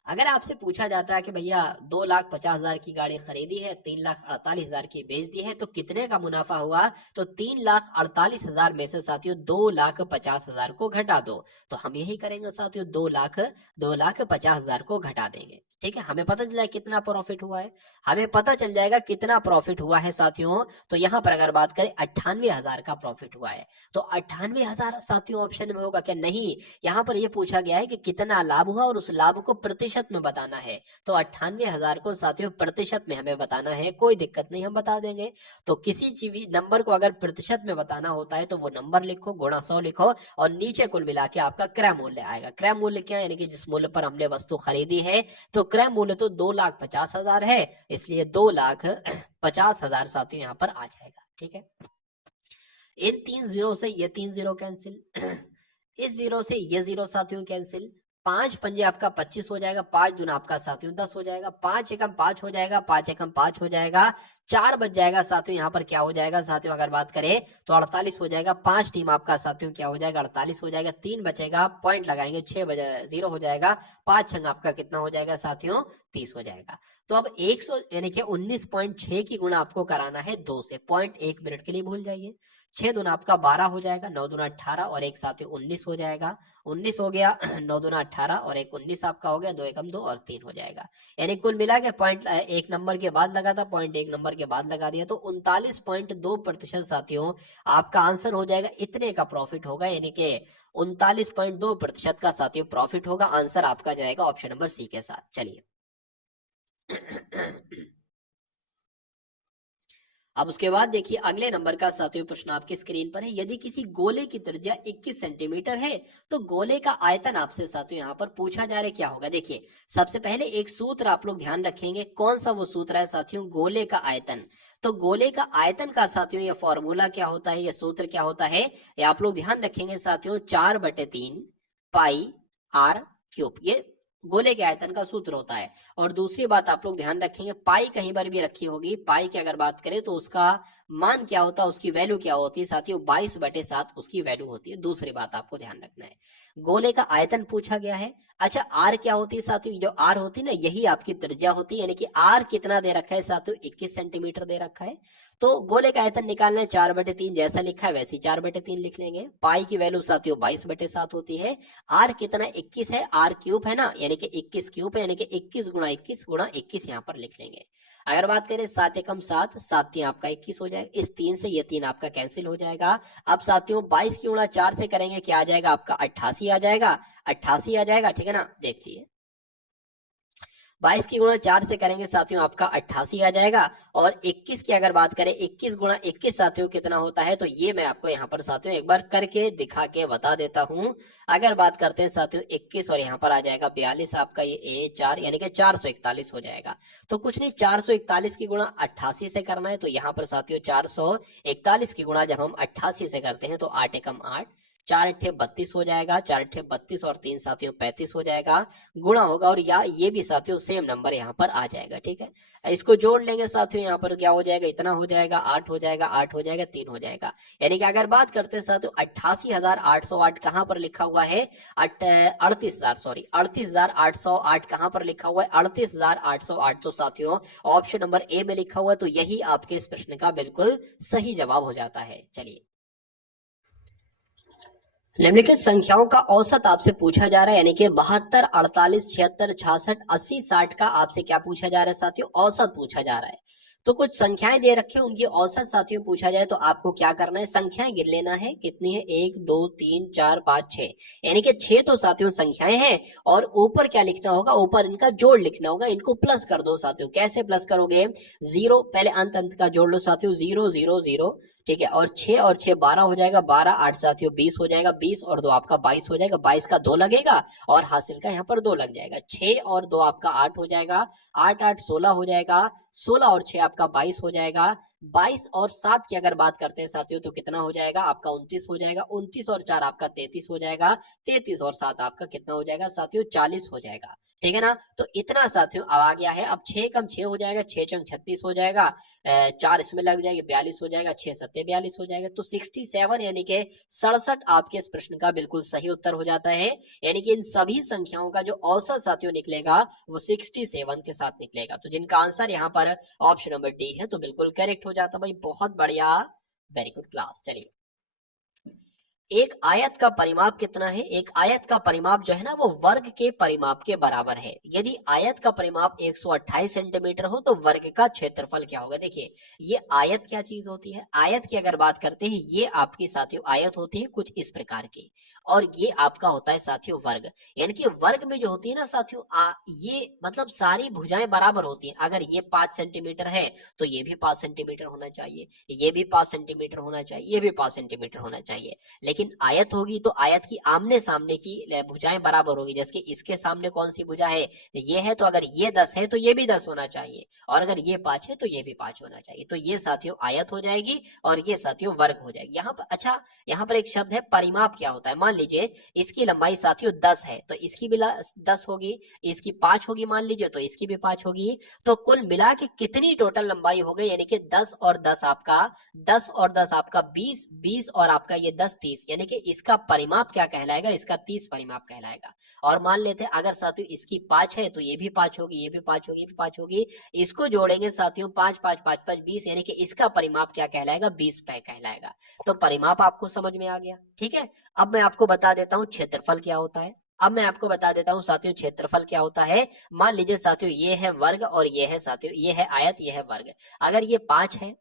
अगर आपसे पूछा जाता है कि भैया 2,50,000 की गाड़ी खरीदी है, 3,48,000 की बेच दी है, तो कितने का मुनाफा हुआ? तो 3,48,000 में से साथियों 2,50,000 को घटा दो। तो हम यही करेंगे साथियों, 2,50,000 को घटा देंगे। ठीक है, हमें पता चल जाएगा कितना प्रॉफिट हुआ है, हमें पता चल जाएगा कितना प्रॉफिट हुआ है साथियों। तो यहाँ पर अगर बात करें 98,000 का प्रॉफिट हुआ है, तो 98,000 साथियों ऑप्शन में होगा क्या? नहीं, यहाँ पर यह पूछा गया है कि कितना लाभ हुआ और उस लाभ को प्रतिशत में बताना है। तो 98,000 को साथियों प्रतिशत में हमें बताना है, कोई दिक्कत नहीं, हम बता देंगे। तो किसी चीज नंबर को अगर प्रतिशत में बताना होता है तो वो नंबर लिखो, गुणा 100 लिखो और नीचे कुल मिला के आपका क्रय मूल्य आएगा। क्रय मूल्य क्या है? यानी कि जिस मूल्य पर हमने वस्तु खरीदी है, तो क्रय मूल्य तो 2,50,000 है, इसलिए 2,50,000 साथियों यहाँ पर आ जाएगा। ठीक है, इन 3 जीरो से ये 3 जीरो कैंसिल, इस जीरो से ये जीरो साथियों कैंसिल, 5 पंजे आपका 25 हो जाएगा, 5 दूना आपका साथियों 10 हो जाएगा, 5 एकम 5 हो जाएगा, 5 एकम 5 हो जाएगा, 4 बच जाएगा साथियों। यहाँ पर क्या हो जाएगा साथियों, अगर बात करें तो 48 हो जाएगा। 5 टीम आपका साथियों क्या हो जाएगा? 48 हो जाएगा। 3 बचेगा, पॉइंट लगाएंगे, 6 जीरो हो जाएगा। 5 छंग आपका कितना हो जाएगा साथियों? 30 हो जाएगा। तो अब 100 यानी कि 19.6 की गुणा आपको कराना है 2 से। पॉइंट 1 मिनट के लिए भूल जाइए। 6 दूना आपका 12 हो जाएगा, 9 दूना 18 और एक साथियों 19 हो जाएगा। 19 हो गया, 9 दूना 18 और एक 19 आपका हो गया, 2 एकम 2 और 3 हो जाएगा। यानी कुल मिला के पॉइंट एक नंबर के बाद लगा था, पॉइंट एक नंबर के बाद लगा दिया, तो 39.2% साथियों आपका आंसर हो जाएगा। इतने का प्रॉफिट होगा, यानी कि 39.2% का साथियों प्रॉफिट होगा। आंसर आपका जाएगा ऑप्शन नंबर सी के साथ। चलिए अब उसके बाद देखिए अगले नंबर का साथियों प्रश्न आपके स्क्रीन पर है। यदि किसी गोले की त्रिज्या 21 सेंटीमीटर है तो गोले का आयतन आपसे साथियों यहाँ पर पूछा जा रहा है, क्या होगा? देखिए सबसे पहले एक सूत्र आप लोग ध्यान रखेंगे। कौन सा वो सूत्र है साथियों? गोले का आयतन। तो गोले का आयतन का साथियों ये फॉर्मूला क्या होता है, ये सूत्र क्या होता है, ये आप लोग ध्यान रखेंगे साथियों। 4/3 पाई आर क्यूब, ये गोले के आयतन का सूत्र होता है। और दूसरी बात आप लोग ध्यान रखेंगे, पाई कहीं पर भी रखी होगी, पाई की अगर बात करें तो उसका मान क्या होता है, उसकी वैल्यू क्या होती है साथियों? 22/7 उसकी वैल्यू होती है। दूसरी बात आपको ध्यान रखना है, गोले का आयतन पूछा गया है। अच्छा आर क्या होती है साथियों? जो आर होती है ना, यही आपकी त्रिज्या होती है। यानी कि आर कितना दे रखा है साथियों? 21 सेंटीमीटर दे रखा है। तो गोले का आयतन निकालना है, 4/3 जैसा लिखा है वैसे 4/3 लिख लेंगे। पाई की वैल्यू साथियों 22/7 होती है। आर कितना? 21 है, आर क्यूब है ना, यानी कि 21 क्यूब है, यानी कि 21 गुणा 21 गुणा 21 यहाँ पर लिख लेंगे। अगर बात करें 7 एकम 7, 7 3 आपका 21 हो जाएगा। इस 3 से ये 3 आपका कैंसिल हो जाएगा। अब साथियों 22 की गुणा 4 से करेंगे, क्या आ जाएगा आपका? 88 आ जाएगा, 88 आ जाएगा। ठीक है ना, देखिए 22 की गुणा 4 से करेंगे साथियों आपका 88 आ जाएगा। और 21 की अगर बात करें, 21 गुणा 21 साथियों कितना होता है, तो ये मैं आपको यहाँ पर साथियों एक बार करके दिखा के बता देता हूँ। अगर बात करते हैं साथियों 21 और यहाँ पर आ जाएगा 42 आपका, ये A4 यानी कि 441 हो जाएगा। तो कुछ नहीं, 441 की गुणा 88 से करना है। तो यहाँ पर साथियों 441 की गुणा जब हम 88 से करते हैं तो 8 एकम 8, 4 अट्ठे 32 हो जाएगा, 4 अट्ठे 32 और 3 साथियों 35 हो जाएगा। गुणा होगा और या ये भी साथियों सेम नंबर यहाँ पर आ जाएगा। ठीक है, इसको जोड़ लेंगे साथियों, यहाँ पर क्या हो जाएगा? इतना हो जाएगा, 8 हो जाएगा, 8 हो जाएगा, 3 हो जाएगा। यानी कि अगर बात करते हैं साथियों 88,808 कहाँ पर लिखा हुआ है? 38,808 कहाँ पर लिखा हुआ है? 38,808 तो साथियों ऑप्शन नंबर ए में लिखा हुआ है। तो यही आपके इस प्रश्न का बिल्कुल सही जवाब हो जाता है। चलिए निम्नलिखित संख्याओं का औसत आपसे पूछा जा रहा है, यानी कि 72, 48, 76, 66, 80, 60 का आपसे क्या पूछा जा रहा है साथियों? औसत पूछा जा रहा है। तो कुछ संख्याएं दे रखे, उनकी औसत साथियों पूछा जाए तो आपको क्या करना है? संख्याएं गिन लेना है। कितनी है? 1 2 3 4 5 6, यानी कि 6 तो साथियों संख्याएं हैं। और ऊपर क्या लिखना होगा? ऊपर इनका जोड़ लिखना होगा। इनको प्लस कर दो साथियों। कैसे प्लस करोगे? जीरो, पहले अंत अंत का जोड़ लो साथियों, 0 0 0, ठीक है, और 6 और 6 12 हो जाएगा, 12 8 साथियों 20 हो जाएगा, 20 और 2 आपका 22 हो जाएगा, 22 का 2 लगेगा और हासिल का यहाँ पर 2 लग जाएगा, 6 और 2 आपका 8 हो जाएगा, 8 8 16 हो जाएगा, 16 और 6 आपका 22 हो जाएगा, 22 और 7 की अगर बात करते हैं साथियों तो कितना हो जाएगा आपका 29 हो जाएगा, 29 और 4 आपका 33 हो जाएगा, 33 और 7 आपका कितना हो जाएगा साथियों 40 हो जाएगा। ठीक है ना, तो इतना साथियों अब आ गया है। अब 6 कम 6 हो जाएगा, 6 चंग 36 हो जाएगा, 4 इसमें लग जाएगी 42 हो जाएगा, 6 सत्ते 42 हो जाएगा, तो 67 यानी कि 67 आपके इस प्रश्न का बिल्कुल सही उत्तर हो जाता है। यानी कि इन सभी संख्याओं का जो औसत साथियों निकलेगा वो 67 के साथ निकलेगा। तो जिनका आंसर यहाँ पर ऑप्शन नंबर डी है तो बिल्कुल करेक्ट हो जाता भाई, बहुत बढ़िया, वेरी गुड क्लास। चलिए, एक आयत का परिमाप कितना है? एक आयत का परिमाप जो है ना वो वर्ग के परिमाप के बराबर है। यदि आयत का परिमाप 128 सेंटीमीटर हो तो वर्ग का क्षेत्रफल क्या होगा? देखिए, ये आयत क्या चीज होती है? आयत की अगर बात करते हैं, ये आपकी साथियों आयत होती है कुछ इस प्रकार की, और ये आपका होता है साथियों वर्ग। यानी कि वर्ग में जो होती है ना साथियों, ये मतलब सारी भुजाएं बराबर होती हैं। अगर ये 5 सेंटीमीटर है तो ये भी 5 सेंटीमीटर होना चाहिए, ये भी 5 सेंटीमीटर होना चाहिए, ये भी 5 सेंटीमीटर होना चाहिए। लेकिन आयत होगी तो आयत की आमने सामने की भुजाएं बराबर होगी। जैसे कि इसके सामने कौन सी भुजा है? ये है, तो अगर ये 10 है तो ये भी 10 होना चाहिए, और अगर ये 5 है तो ये भी 5 होना चाहिए। तो ये साथियों आयत हो जाएगी और ये साथियों वर्ग हो जाएगी। यहाँ पर अच्छा, यहाँ पर एक शब्द है परिमाप। क्या होता है? मान लीजिए इसकी लंबाई साथियों 10 है तो इसकी भी 10 होगी, इसकी 5 होगी मान लीजिए तो इसकी भी 5 होगी। तो कुल मिला के कितनी टोटल लंबाई हो गई? यानी कि 10 और 10 आपका 10 और 10 आपका 20, 20 और आपका ये 10 30, यानी कि इसका परिमाप क्या कहलाएगा? इसका 30 परिमाप कहलाएगा। और मान लेते हैं अगर साथियों इसकी 5 है तो ये भी 5 होगी, ये भी 5 होगी, ये भी 5 होगी, इसको जोड़ेंगे साथियों 5 5 5 5 20, यानी कि इसका परिमाप क्या कहलाएगा? 20 कहलाएगा। तो परिमाप आपको समझ में आ गया। ठीक है, अब मैं आपको बता देता हूं क्षेत्रफल क्या होता है। अब मैं आपको बता देता हूं साथियों क्षेत्रफल क्या होता है। मान लीजिए साथियों ये है वर्ग और ये है साथियों, ये है आयत, ये है वर्ग। अगर ये 5 है,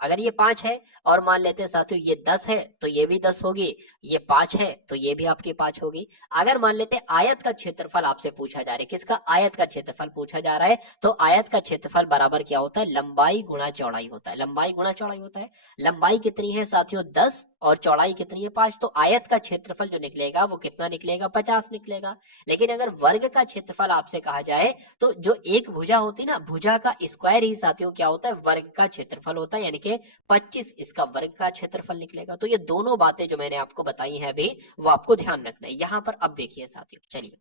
अगर ये 5 है और मान लेते हैं साथियों ये 10 है तो ये भी 10 होगी, ये 5 है तो ये भी आपकी 5 होगी। अगर मान लेते हैं आयत का क्षेत्रफल आपसे पूछा जा रहा है, किसका? आयत का क्षेत्रफल पूछा जा रहा है, तो आयत का क्षेत्रफल बराबर क्या होता है? लंबाई गुणा चौड़ाई होता है। लंबाई गुणा चौड़ाई होता है। लंबाई कितनी है साथियों? 10 और चौड़ाई कितनी है? 5। तो आयत का क्षेत्रफल जो निकलेगा वो कितना निकलेगा? 50 निकलेगा। लेकिन अगर वर्ग का क्षेत्रफल आपसे कहा जाए तो जो एक भुजा होती है ना, भुजा का स्क्वायर ही साथियों क्या होता है? वर्ग का क्षेत्रफल होता है, यानी कि 25 इसका वर्ग का क्षेत्रफल निकलेगा। तो ये दोनों बातें जो मैंने आपको बताई हैं अभी, वो आपको ध्यान रखना है। यहां पर अब देखिए साथियों, चलिए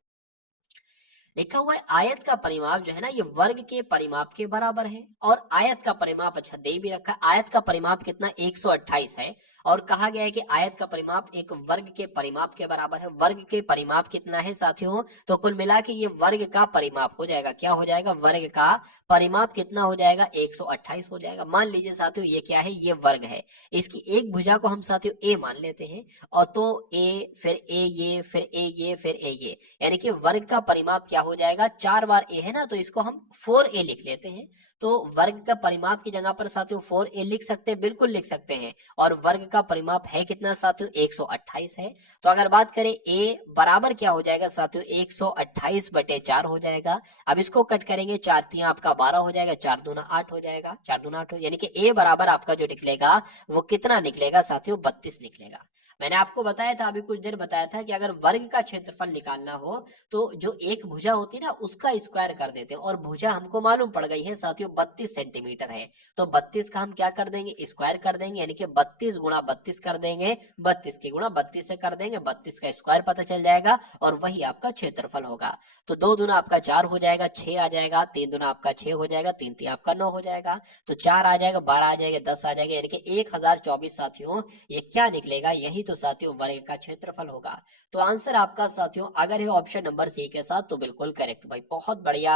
लिखा हुआ है आयत का परिमाप जो है ना ये वर्ग के परिमाप के बराबर है, और आयत का परिमाप अच्छा दे भी रखा है। आयत का परिमाप कितना? 128 है, और कहा गया है कि आयत का परिमाप एक वर्ग के परिमाप के बराबर है। वर्ग के परिमाप कितना है साथियों? तो कुल मिला के ये वर्ग का परिमाप हो जाएगा। क्या हो जाएगा? वर्ग का परिमाप कितना हो जाएगा? 128 हो जाएगा। मान लीजिए साथियों ये क्या है? ये वर्ग है। इसकी एक भुजा को हम साथियों ए मान लेते हैं, और तो ए, फिर ए ये, फिर ए ये, फिर ए ये, यानी कि वर्ग का परिमाप क्या हो जाएगा? 4 बार ए है ना, तो इसको हम 4a लिख लेते हैं। तो वर्ग का परिमाप की जगह पर साथियों 4a लिख सकते हैं, बिल्कुल लिख सकते हैं। और वर्ग का परिमाप है कितना साथियों? 128 है। तो अगर बात करें a बराबर क्या हो जाएगा साथियों? 128/4 हो जाएगा। अब इसको कट करेंगे, 4 3 आपका 12 हो जाएगा, 4 दूना 8 हो जाएगा, 4 दूना 8 यानी कि a बराबर आपका जो निकलेगा वो कितना निकलेगा साथियों? 32 निकलेगा। मैंने आपको बताया था, अभी कुछ देर बताया था कि अगर वर्ग का क्षेत्रफल निकालना हो तो जो एक भुजा होती है ना उसका स्क्वायर कर देते हैं, और भुजा हमको मालूम पड़ गई है साथियों 32 सेंटीमीटर है। तो 32 का हम क्या कर देंगे? स्क्वायर कर देंगे, यानी कि 32 गुणा 32 कर देंगे, 32 की गुणा 32 से कर देंगे, 32 का स्क्वायर पता चल जाएगा और वही आपका क्षेत्रफल होगा। तो 2 दूना आपका 4 हो जाएगा, 6 आ जाएगा, 3 दूना आपका 6 हो जाएगा, 3 3 आपका 9 हो जाएगा, तो 4 आ जाएगा, 12 आ जाएगा, 10 आ जाएगा, यानी कि 1024 साथियों ये क्या निकलेगा? यही तो साथियों वर्ग का क्षेत्रफल होगा। तो आंसर आपका साथियों अगर है ऑप्शन नंबर सी के साथ तो बिल्कुल करेक्ट भाई, बहुत बढ़िया,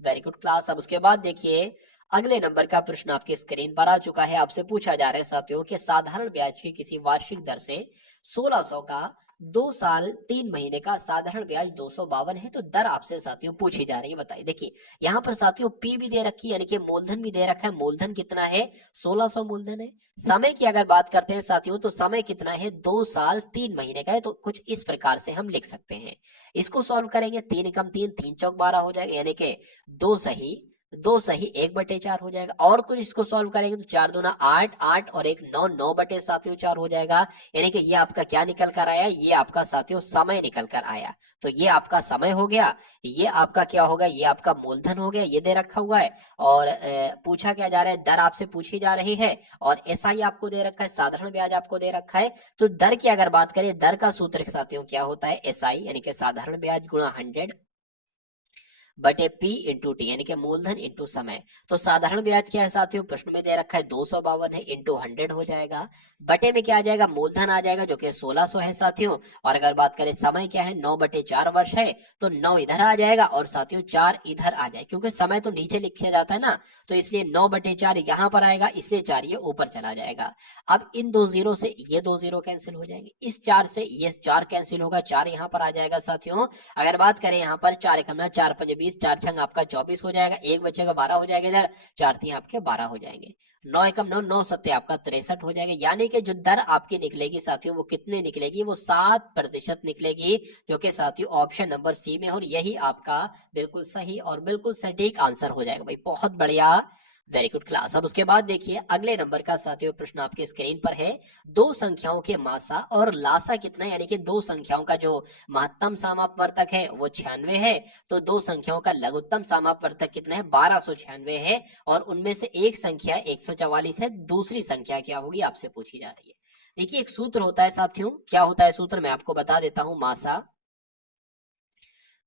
वेरी गुड क्लास। अब उसके बाद देखिए अगले नंबर का प्रश्न आपकी स्क्रीन पर आ चुका है। आपसे पूछा जा रहा है साथियों कि साधारण ब्याज की किसी वार्षिक दर से 1600 का 2 साल 3 महीने का साधारण ब्याज 252 है, तो दर आपसे साथियों पूछी जा रही है। बताइए, देखिए यहाँ पर साथियों पी भी दे रखी है, यानी कि मूलधन भी दे रखा है। मूलधन कितना है? 1600 मूलधन है। समय की अगर बात करते हैं साथियों तो समय कितना है? 2 साल 3 महीने का है। तो कुछ इस प्रकार से हम लिख सकते हैं। इसको सॉल्व करेंगे, 3 कम 3, 3 चौक 12 हो जाएगा, यानी कि 2 सही 2 सही 1/4 हो जाएगा। और कुछ इसको सॉल्व करेंगे तो 4 दूना 8, 8 और 1 9, 9/4 हो जाएगा। यानी कि ये आपका क्या निकल कर आया, ये आपका साथियों समय निकल कर आया। तो ये आपका समय हो गया, ये आपका क्या होगा, ये आपका मूलधन हो गया, ये दे रखा हुआ है। और पूछा क्या जा रहा है, दर आपसे पूछी जा रही है और एसआई आपको दे रखा है, साधारण ब्याज आपको दे रखा है। तो दर की अगर बात करें, दर का सूत्र साथियों क्या होता है, एसआई यानी कि साधारण ब्याज गुणा 100 बटे पी इंटू टी, यानी कि मूलधन इंटू समय। तो साधारण ब्याज क्या है साथियों, प्रश्न में दे रखा है 252 है, इंटू 100 हो जाएगा। बटे में क्या आ जाएगा, मूलधन आ जाएगा जो कि 1600 है साथियों। और अगर बात करें समय क्या है, 9/4 वर्ष है, तो 9 इधर आ जाएगा और साथियों 4 इधर आ जाए, क्योंकि समय तो नीचे लिखा जाता है ना, तो इसलिए 9/4 यहाँ पर आएगा, इसलिए 4 ये ऊपर चला जाएगा। अब इन 2 जीरो से ये 2 जीरो कैंसिल हो जाएंगे, इस 4 से ये 4 कैंसिल होगा, 4 यहाँ पर आ जाएगा साथियों। अगर बात करें यहाँ पर 4 एकम 4 5 20, 4 छंग आपका 24 हो जाएगा, एक बचेगा 12 हो जाएगा, इधर 4 3 आपके 12 हो जाएंगे, 9 एकम 9, 9 सत्ते आपका 63 हो जाएगा। यानी कि जो दर आपकी निकलेगी साथियों वो कितने निकलेगी, वो 7% निकलेगी, जो कि साथियों ऑप्शन नंबर सी में, और यही आपका बिल्कुल सही और बिल्कुल सटीक आंसर हो जाएगा भाई। बहुत बढ़िया, वेरी गुड क्लास। अब उसके बाद देखिए अगले नंबर का साथियों प्रश्न आपके स्क्रीन पर है, दो संख्याओं के मासा और लासा कितना है, यानी कि दो संख्याओं का जो महत्तम समापवर्तक है वो 96 है, तो दो संख्याओं का लघुत्तम समापवर्तक कितना है, 1296 है, और उनमें से एक संख्या 144 है, दूसरी संख्या क्या होगी आपसे पूछी जा रही है। देखिए एक सूत्र होता है साथियों, क्या होता है सूत्र, मैं आपको बता देता हूं, मासा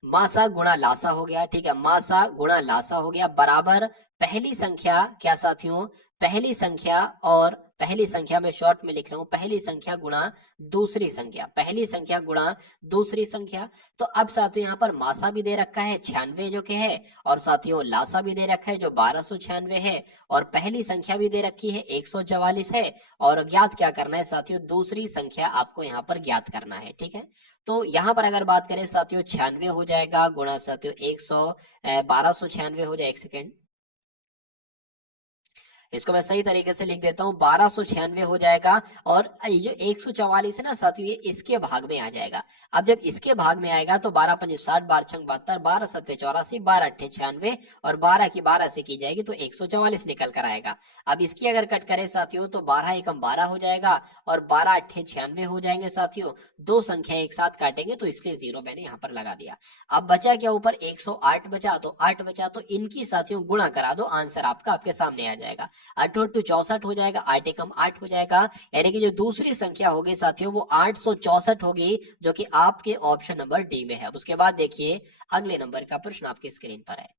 मासा गुणा लासा हो गया, ठीक है, मासा गुणा लासा हो गया, बराबर पहली संख्या क्या साथियों, पहली संख्या, और पहली संख्या में शॉर्ट में लिख रहा हूं, पहली संख्या गुणा दूसरी संख्या, पहली संख्या गुणा दूसरी संख्या। तो अब साथियों यहाँ पर मासा भी दे रखा है 96 जो कि है, और साथियों लासा भी दे रखा है जो 1296 है, और पहली संख्या भी दे रखी है 144 है, और ज्ञात क्या करना है साथियों, दूसरी संख्या आपको यहाँ पर ज्ञात करना है, ठीक है। तो यहाँ पर अगर बात करें साथियों 96 हो जाएगा गुणा साथियों 1296 हो जाए, एक सेकेंड, इसको मैं सही तरीके से लिख देता हूँ, 1296 हो जाएगा, और ये जो 144 है ना साथियों, ये इसके भाग में आ जाएगा। अब जब इसके भाग में आएगा तो 12 5 60, 12 6 72, 12 7 84, 12 8 96, और 12 की 12 से की जाएगी तो 144 निकल कर आएगा। अब इसकी अगर कट करें साथियों तो 12 एकम 12 हो जाएगा, और 12 8 96 हो जाएंगे साथियों। दो संख्या एक साथ काटेंगे तो इसके जीरो मैंने यहाँ पर लगा दिया। अब बचा क्या, ऊपर 108 बचा, तो 8 बचा, तो इनकी साथियों गुणा करा दो, आंसर आपका आपके सामने आ जाएगा। 8 8 64 हो जाएगा, 8 एकम 8 हो जाएगा, यानी कि जो दूसरी संख्या होगी साथियों वो 864 होगी, जो कि आपके ऑप्शन नंबर डी में है। उसके बाद देखिए अगले नंबर का प्रश्न आपके स्क्रीन पर है,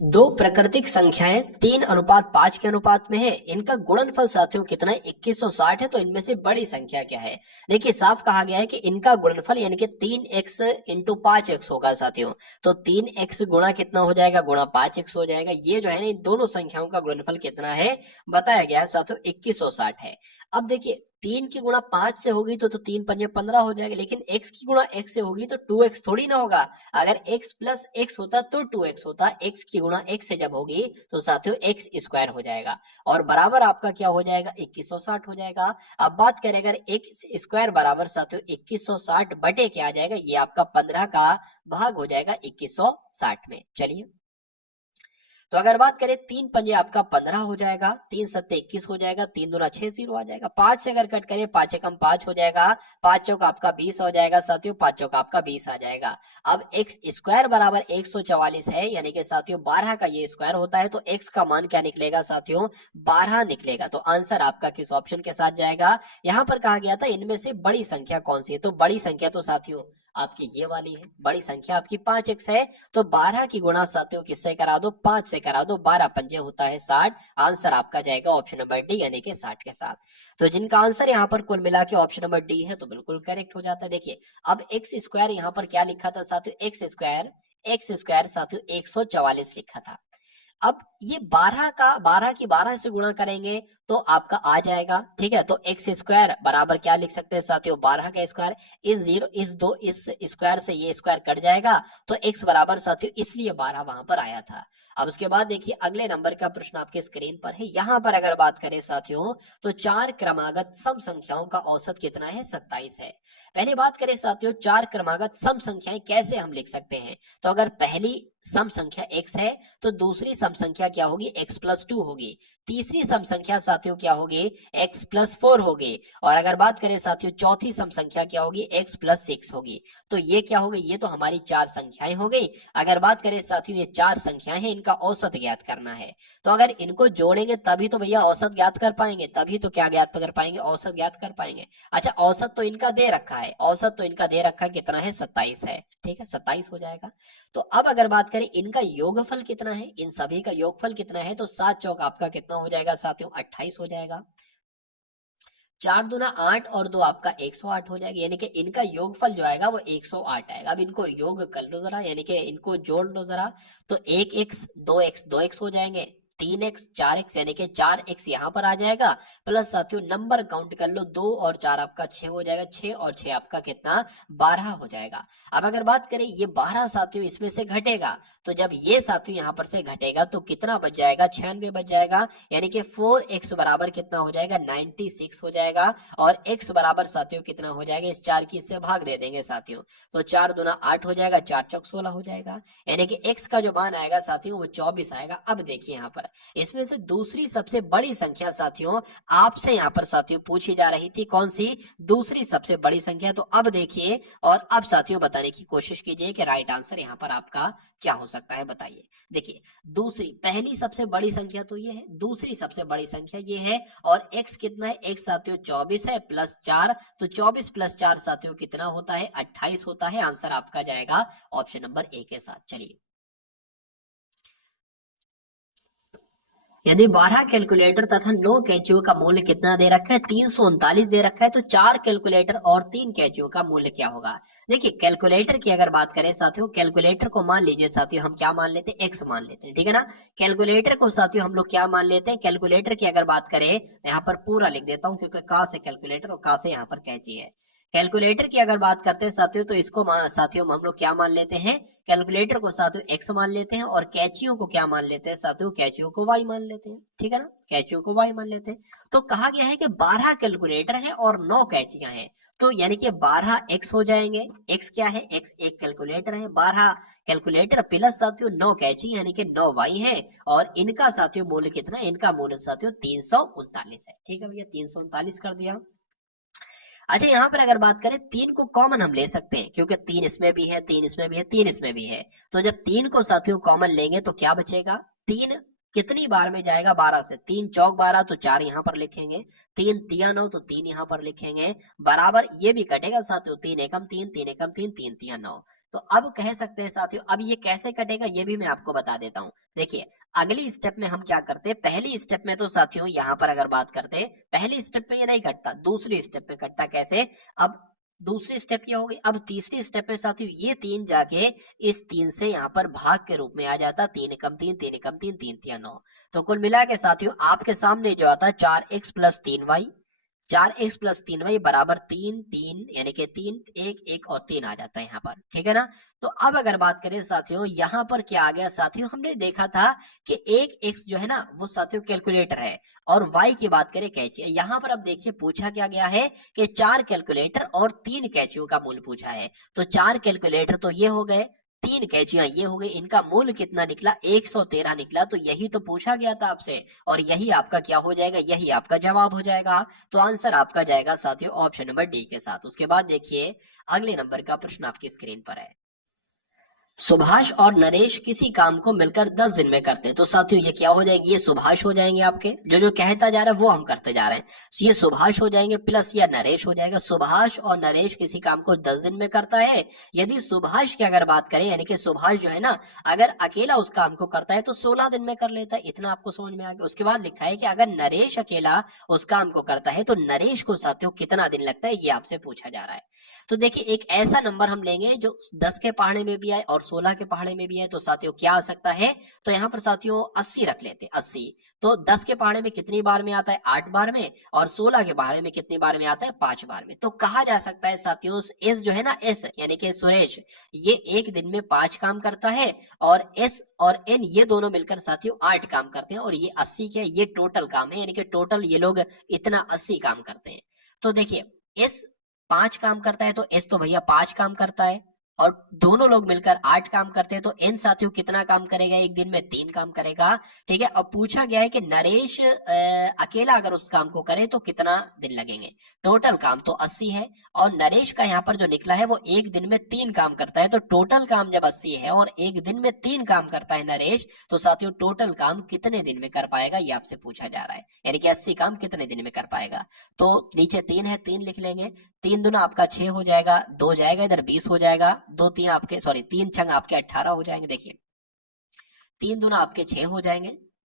दो प्राकृतिक संख्याएं 3:5 के अनुपात में है, इनका गुणनफल साथियों कितना है, 2160 है, तो इनमें से बड़ी संख्या क्या है। देखिए साफ कहा गया है कि इनका गुणनफल यानी कि 3x इंटू 5x होगा साथियों, तो 3x गुणा कितना हो जाएगा, गुणा 5x हो जाएगा। ये जो है ना इन दोनों संख्याओं का गुणनफल कितना है बताया गया है साथियों, 2160 है। अब देखिए 3 की गुणा 5 से होगी तो 3 पंजे 15 हो जाएगा, लेकिन x की गुणा x से होगी तो 2x थोड़ी ना होगा। अगर x प्लस x होता तो 2x होता, x की गुणा x से जब होगी तो साथियों x स्क्वायर हो जाएगा, और बराबर आपका क्या हो जाएगा, 2160 हो जाएगा। अब बात करें अगर x स्क्वायर बराबर साथियों 2160 बटे क्या आ जाएगा, ये आपका 15 का भाग हो जाएगा 2160 में। चलिए तो अगर बात करें 3 पंजे आपका 15 हो जाएगा, 3 सत्ते 21 हो जाएगा, 3 दूना 6 0 आ जाएगा, 5 से अगर कट करें 5 एकम 5 हो जाएगा, 5 चौक आपका 20 हो जाएगा साथियों, 5 चौक आपका 20 आ जाएगा। अब x स्क्वायर बराबर 144 है, यानी कि साथियों 12 का ये स्क्वायर होता है, तो x का मान क्या निकलेगा साथियों, 12 निकलेगा। तो आंसर आपका किस ऑप्शन के साथ जाएगा, यहां पर कहा गया था इनमें से बड़ी संख्या कौन सी है, तो बड़ी संख्या तो साथियों आपकी ये वाली है, बड़ी संख्या आपकी 5x है, तो 12 की गुणा साथियों किससे करा दो, 5 से करा दो, 12 पंजे होता है 60, आंसर आपका जाएगा ऑप्शन नंबर डी यानी कि 60 के साथ। तो जिनका आंसर यहाँ पर कुल मिला के ऑप्शन नंबर डी है तो बिल्कुल करेक्ट हो जाता है। देखिए अब एक्स स्क्वायर यहाँ पर क्या लिखा था साथियों, एक्स स्क्वायर साथियों 144 लिखा था। अब ये 12 की 12 से गुणा करेंगे तो आपका आ जाएगा, ठीक है। तो एक्स स्क्वायर बराबर क्या लिख सकते हैं साथियों, 12 का स्क्वायर। इस स्क्वायर से ये स्क्वायर कट जाएगा, तो एक्स बराबर साथियों इसलिए 12 वहां पर आया था। अब उसके बाद देखिए अगले नंबर का प्रश्न आपके स्क्रीन पर है। यहाँ पर अगर बात करें साथियों, तो 4 क्रमागत सम संख्याओं का औसत कितना है, 27 है। पहले बात करें साथियों 4 क्रमागत सम संख्याएं कैसे हम लिख सकते हैं, तो अगर पहली सम संख्या x है तो दूसरी सम संख्या क्या होगी, x प्लस 2 होगी। तीसरी सम संख्या साथियों क्या होगी, x प्लस 4 होगी। और अगर बात करें साथियों चौथी सम संख्या क्या होगी, x प्लस 6 होगी। तो ये क्या होगी, ये तो हमारी 4 संख्याएं हो गई। अगर बात करें साथियों ये 4 संख्याएं हैं, इनका औसत ज्ञात करना है। तो अगर इनको जोड़ेंगे तभी तो भैया औसत ज्ञात कर पाएंगे, तभी तो क्या ज्ञात कर पाएंगे, औसत ज्ञात कर पाएंगे। अच्छा औसत तो इनका दे रखा है, औसत तो इनका दे रखा है कितना है, 27 है, ठीक है, 27 हो जाएगा। तो अब अगर बात करें इनका योगफल कितना है, इन सभी का योगफल कितना है, तो 7 चौक आपका कितना हो जाएगा साथियों, 28 हो जाएगा। 4 दूना 8 और 2 आपका 108 हो जाएगा, यानी कि इनका योगफल जो आएगा वो 108 आएगा। अब इनको योग कर लो जरा, यानी कि इनको जोड़ लो जरा, तो 1x 2x हो जाएंगे, 3x 4x यानी कि 4x यहाँ पर आ जाएगा। प्लस साथियों नंबर काउंट कर लो, 2 और 4 आपका 6 हो जाएगा, 6 और 6 आपका कितना, 12 हो जाएगा। अब अगर बात करें ये 12 साथियों इसमें से घटेगा, तो जब ये साथियों यहाँ पर से घटेगा तो कितना बच जाएगा, 96 बच जाएगा, यानी कि 4x बराबर कितना हो जाएगा, 96 हो जाएगा। और x बराबर साथियों कितना हो जाएगा, इस 4 की इससे भाग दे देंगे साथियों, तो 4 दूना 8 हो जाएगा, 4 चौक 16 हो जाएगा, यानी कि x का जो मान आएगा साथियों वो 24 आएगा। अब देखिए यहाँ पर इसमें से दूसरी सबसे बड़ी संख्या साथियों आपसे यहाँ पर साथियों पूछी जा रही थी, कौन सी, दूसरी सबसे बड़ी संख्या। तो अब देखिए और अब साथियों बताने की कोशिश कीजिए कि राइट आंसर यहाँ पर आपका क्या हो सकता है, बताइए। देखिए दूसरी, पहली सबसे बड़ी संख्या तो ये है, दूसरी सबसे बड़ी संख्या ये है, और x कितना है, x साथियों 24 है प्लस 4, तो 24 प्लस 4 साथियों कितना होता है, 28 होता है। आंसर आपका जाएगा ऑप्शन नंबर ए के साथ। चलिए यदि 12 कैलकुलेटर तथा 9 कैंचियों का मूल्य कितना दे रखा है, 339 दे रखा है, तो 4 कैलकुलेटर और 3 कैंचियों का मूल्य क्या होगा। देखिए कैलकुलेटर की अगर बात करें साथियों, कैलकुलेटर को मान लीजिए साथियों हम क्या मान लेते हैं, एक्स मान लेते हैं, ठीक है ना। कैलकुलेटर को साथियों हम लोग क्या मान लेते हैं, कैलकुलेटर की अगर बात करें यहाँ पर पूरा लिख देता हूँ, क्योंकि का से कैलकुलेटर और का से यहाँ पर कैंची है। कैलकुलेटर की अगर बात करते हैं साथियों, तो इसको साथियों हम लोग क्या मान लेते हैं, कैलकुलेटर को साथियों x मान लेते हैं, और कैचियों को क्या मान लेते हैं साथियों, कैचियों को y मान लेते हैं, ठीक है ना, कैचियों को y मान लेते हैं। तो कहा गया है कि 12 कैलकुलेटर है और 9 कैचियां हैं, तो यानी कि 12 x हो जाएंगे। x क्या है, x एक कैलकुलेटर है, 12 कैलकुलेटर प्लस साथियों 9 कैची यानी कि 9 y है, और इनका साथियों मूल्य कितना है, इनका मूल्य साथियों 339 है, ठीक है भैया, 339 कर दिया। अच्छा यहाँ पर अगर बात करें 3 को कॉमन हम ले सकते हैं, क्योंकि 3 इसमें भी है, 3 इसमें भी है, 3 इसमें भी है। तो जब 3 को साथियों कॉमन लेंगे तो क्या बचेगा, 3 कितनी बार में जाएगा, 12 से, 3 चौक 12 तो 4 यहाँ पर लिखेंगे, 3 तिया 9 तो 3 यहाँ पर लिखेंगे, बराबर ये भी कटेगा साथियों, 3 एकम 3, 3 एकम 3, 3 तिया 9। तो अब कह सकते हैं साथियों, अब ये कैसे कटेगा ये भी मैं आपको बता देता हूँ। देखिए अगली स्टेप में हम क्या करते हैं, पहली स्टेप में तो साथियों यहाँ पर अगर बात करते हैं, पहली स्टेप में ये नहीं कटता, दूसरी स्टेप में कटता। कैसे, अब दूसरी स्टेप ये होगी, अब तीसरी स्टेप में साथियों ये 3 जाके इस 3 से यहाँ पर भाग के रूप में आ जाता, 3 एकम 3, 3 एकम 3, 3 तिया 9। तो कुल मिला के साथियों आपके सामने जो आता है 4x plus 3y, 4x plus 3y बराबर 3 3 यानी कि 3 1 1 और 3 आ जाता है यहाँ पर, ठीक है ना। तो अब अगर बात करें साथियों यहाँ पर क्या आ गया साथियों, हमने देखा था कि एक x जो है ना वो साथियों कैलकुलेटर है, और y की बात करें कैची है। यहाँ पर अब देखिए पूछा क्या गया है कि 4 कैलकुलेटर और 3 कैचियों का मूल्य पूछा है। तो 4 कैलकुलेटर तो ये हो गए, 3 कैचियां ये हो गई, इनका मूल्य कितना निकला, 113 निकला। तो यही तो पूछा गया था आपसे, और यही आपका क्या हो जाएगा, यही आपका जवाब हो जाएगा। तो आंसर आपका जाएगा साथियों ऑप्शन नंबर डी के साथ। उसके बाद देखिए अगले नंबर का प्रश्न आपकी स्क्रीन पर है। सुभाष और नरेश किसी काम को मिलकर 10 दिन में करते हैं, तो साथियों ये क्या हो जाएगी, ये सुभाष हो जाएंगे आपके, जो कहता जा रहा है वो हम करते जा रहे हैं, ये सुभाष हो जाएंगे प्लस या नरेश हो जाएगा। सुभाष और नरेश किसी काम को 10 दिन में करता है। यदि सुभाष की अगर बात करें, यानी कि सुभाष जो है ना अगर अकेला उस काम को करता है तो 16 दिन में कर लेता है, इतना आपको समझ में आ गया। उसके बाद लिखा है कि अगर नरेश अकेला उस काम को करता है तो नरेश को साथियों कितना दिन लगता है, ये आपसे पूछा जा रहा है। तो देखिए एक ऐसा नंबर हम लेंगे जो 10 के पहाड़े में भी आए और 16 के पहाड़े में भी है, तो साथियों क्या आ सकता है, तो यहाँ पर साथियों 80 रख लेते हैं, 80। तो 10 के पहाड़े में कितनी बार में आता है, 8 बार में, और 16 के पहाड़े में कितनी बार में आता है, 5 बार में। तो कहा जा सकता है साथियों एस जो है ना, एस यानी कि सुरेश, ये एक दिन में 5 काम करता है, और एस और एन ये दोनों मिलकर साथियों 8 काम करते हैं, और ये 80 के ये टोटल काम है, यानी कि टोटल ये लोग इतना 80 काम करते हैं। तो देखिए एस 5 काम करता है, तो एस तो भैया 5 काम करता है, और दोनों लोग मिलकर 8 काम करते हैं, तो एन साथियों कितना काम करेगा, एक दिन में 3 काम करेगा। ठीक है, अब पूछा गया है कि नरेश अकेला अगर उस काम को करे तो कितना दिन लगेंगे। टोटल काम तो 80 है, और नरेश का यहाँ पर जो निकला है वो एक दिन में 3 काम करता है, तो टोटल काम जब 80 है और एक दिन में 3 काम करता है नरेश, तो साथियों टोटल काम कितने दिन में कर पाएगा, ये आपसे पूछा जा रहा है, यानी कि 80 काम कितने दिन में कर पाएगा। तो नीचे 3 है, 3 लिख लेंगे, 3 दूना आपका 6 हो जाएगा, 2 जाएगा इधर 20 हो जाएगा, 2 3 आपके सॉरी 3 छंग आपके 18 हो जाएंगे। देखिए 3 दूना आपके 6 हो जाएंगे,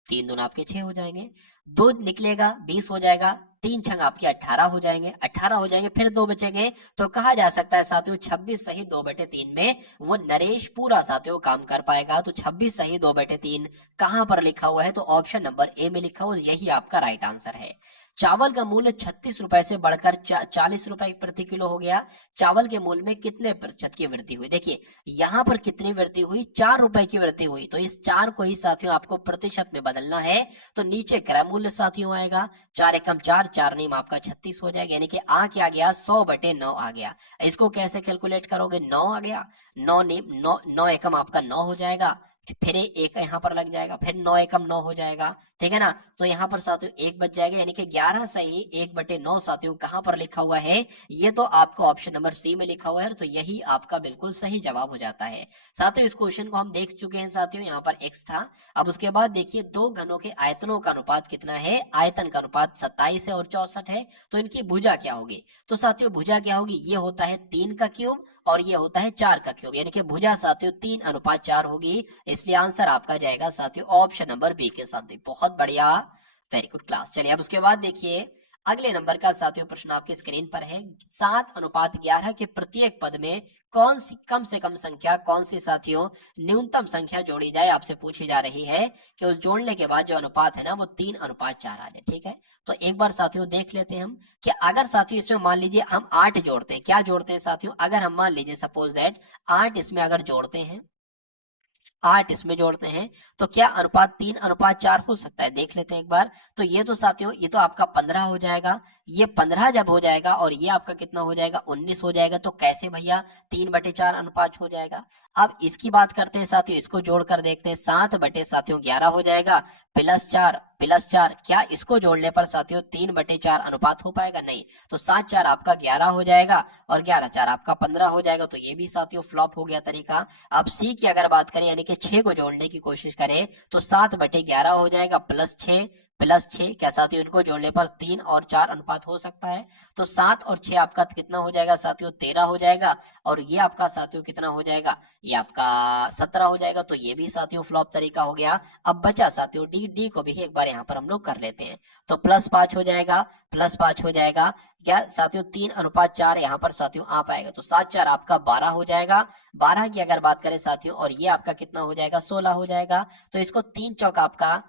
3 दूना आपके 6 हो जाएंगे, 2 निकलेगा 20 हो जाएगा, 3 छंग आपके 18 हो जाएंगे, 18 हो जाएंगे, फिर 2 बचेंगे। तो कहा जा सकता है साथियों 26 सही 2/3 में वो नरेश पूरा साथियों काम कर पाएगा। तो 26 सही 2/3 कहां पर लिखा हुआ है, तो ऑप्शन नंबर ए में लिखा हुआ, यही आपका राइट आंसर है। चावल का मूल्य 36 रुपए से बढ़कर 40 रुपए प्रति किलो हो गया, चावल के मूल्य में कितने प्रतिशत की वृद्धि हुई। देखिए यहाँ पर कितनी वृद्धि हुई, 4 रुपए की वृद्धि हुई, तो इस 4 को ही साथियों आपको प्रतिशत में बदलना है। तो नीचे क्रय मूल्य साथियों आएगा, 4 एकम 4, 4 नीम आपका 36 हो जाएगा, यानी कि आ क्या गया, 100/9 आ गया। इसको कैसे कैलकुलेट करोगे, 9 आ गया, 9 नीम 9 एकम आपका 9 हो जाएगा, फिर एक यहाँ पर लग जाएगा, फिर 9 एकम 9 हो जाएगा, ठीक है ना। तो यहाँ पर साथियों 1 बच जाएगा, यानी कि 11 सही 1/9 साथियों कहां पर लिखा हुआ है, ये तो आपको ऑप्शन नंबर सी में लिखा हुआ है, तो यही आपका बिल्कुल सही जवाब हो जाता है। साथियों इस क्वेश्चन को हम देख चुके हैं साथियों, यहाँ पर x था। अब उसके बाद देखिए दो घनों के आयतनों का अनुपात कितना है, आयतन का अनुपात 27 है और 64 है, तो इनकी भुजा क्या होगी। तो साथियों भुजा क्या होगी, ये होता है 3 का क्यूब और ये होता है 4 का क्यूब, यानी कि भुजा साथियों 3:4 होगी, इसलिए आंसर आपका जाएगा साथियों ऑप्शन नंबर बी के साथ भी। बहुत बढ़िया, वेरी गुड क्लास। चलिए अब उसके बाद देखिए अगले नंबर का साथियों प्रश्न आपके स्क्रीन पर है, 7:11 के प्रत्येक पद में कौन सी कम से कम संख्या, कौन सी साथियों न्यूनतम संख्या जोड़ी जाए, आपसे पूछी जा रही है कि उस जोड़ने के बाद जो अनुपात है ना वो 3:4 आ जाए। ठीक है, तो एक बार साथियों देख लेते हैं हम कि अगर साथियों इसमें मान लीजिए हम 8 जोड़ते हैं, क्या जोड़ते हैं साथियों, अगर हम मान लीजिए सपोज दैट 8 इसमें अगर जोड़ते हैं, 8 इसमें जोड़ते हैं, तो क्या अनुपात 3:4 हो सकता है, देख लेते हैं एक बार। तो ये तो साथियों ये तो आपका 15 हो जाएगा, ये 15 जब हो जाएगा और ये आपका कितना हो जाएगा, 19 हो जाएगा, तो कैसे भैया 3/4 अनुपात हो जाएगा। अब इसकी बात करते हैं साथियों, इसको जोड़कर देखते हैं, 7/11 हो जाएगा, +4 क्या इसको जोड़ने पर साथियों 3/4 अनुपात हो पाएगा, नहीं। तो 7×4 आपका 11 हो जाएगा और 11×4 आपका 15 हो जाएगा, तो ये भी साथियों फ्लॉप हो गया तरीका। अब सी की अगर बात करें यानी कि 6 को जोड़ने की कोशिश करें, तो 7/11 हो जाएगा, +6 क्या साथियों इनको जोड़ने पर 3 और 4 अनुपात हो सकता है। तो 7 और 6 आपका कितना हो जाएगा साथियों, 13 हो जाएगा, और ये आपका साथियों कितना हो जाएगा, ये आपका 17 हो जाएगा, तो ये भी साथियों फ्लॉप तरीका हो गया। अब बचा साथियों डी को भी एक बार यहाँ पर हम लोग कर लेते हैं, तो +5 हो जाएगा, +5 हो जाएगा, क्या साथियों 3:4 यहाँ पर साथियों आ पाएगा, तो 7×4 आपका 12 हो जाएगा, 12 की अगर बात करें साथियों, और ये आपका कितना हो जाएगा, 16 हो जाएगा। तो इसको 3×4 आपका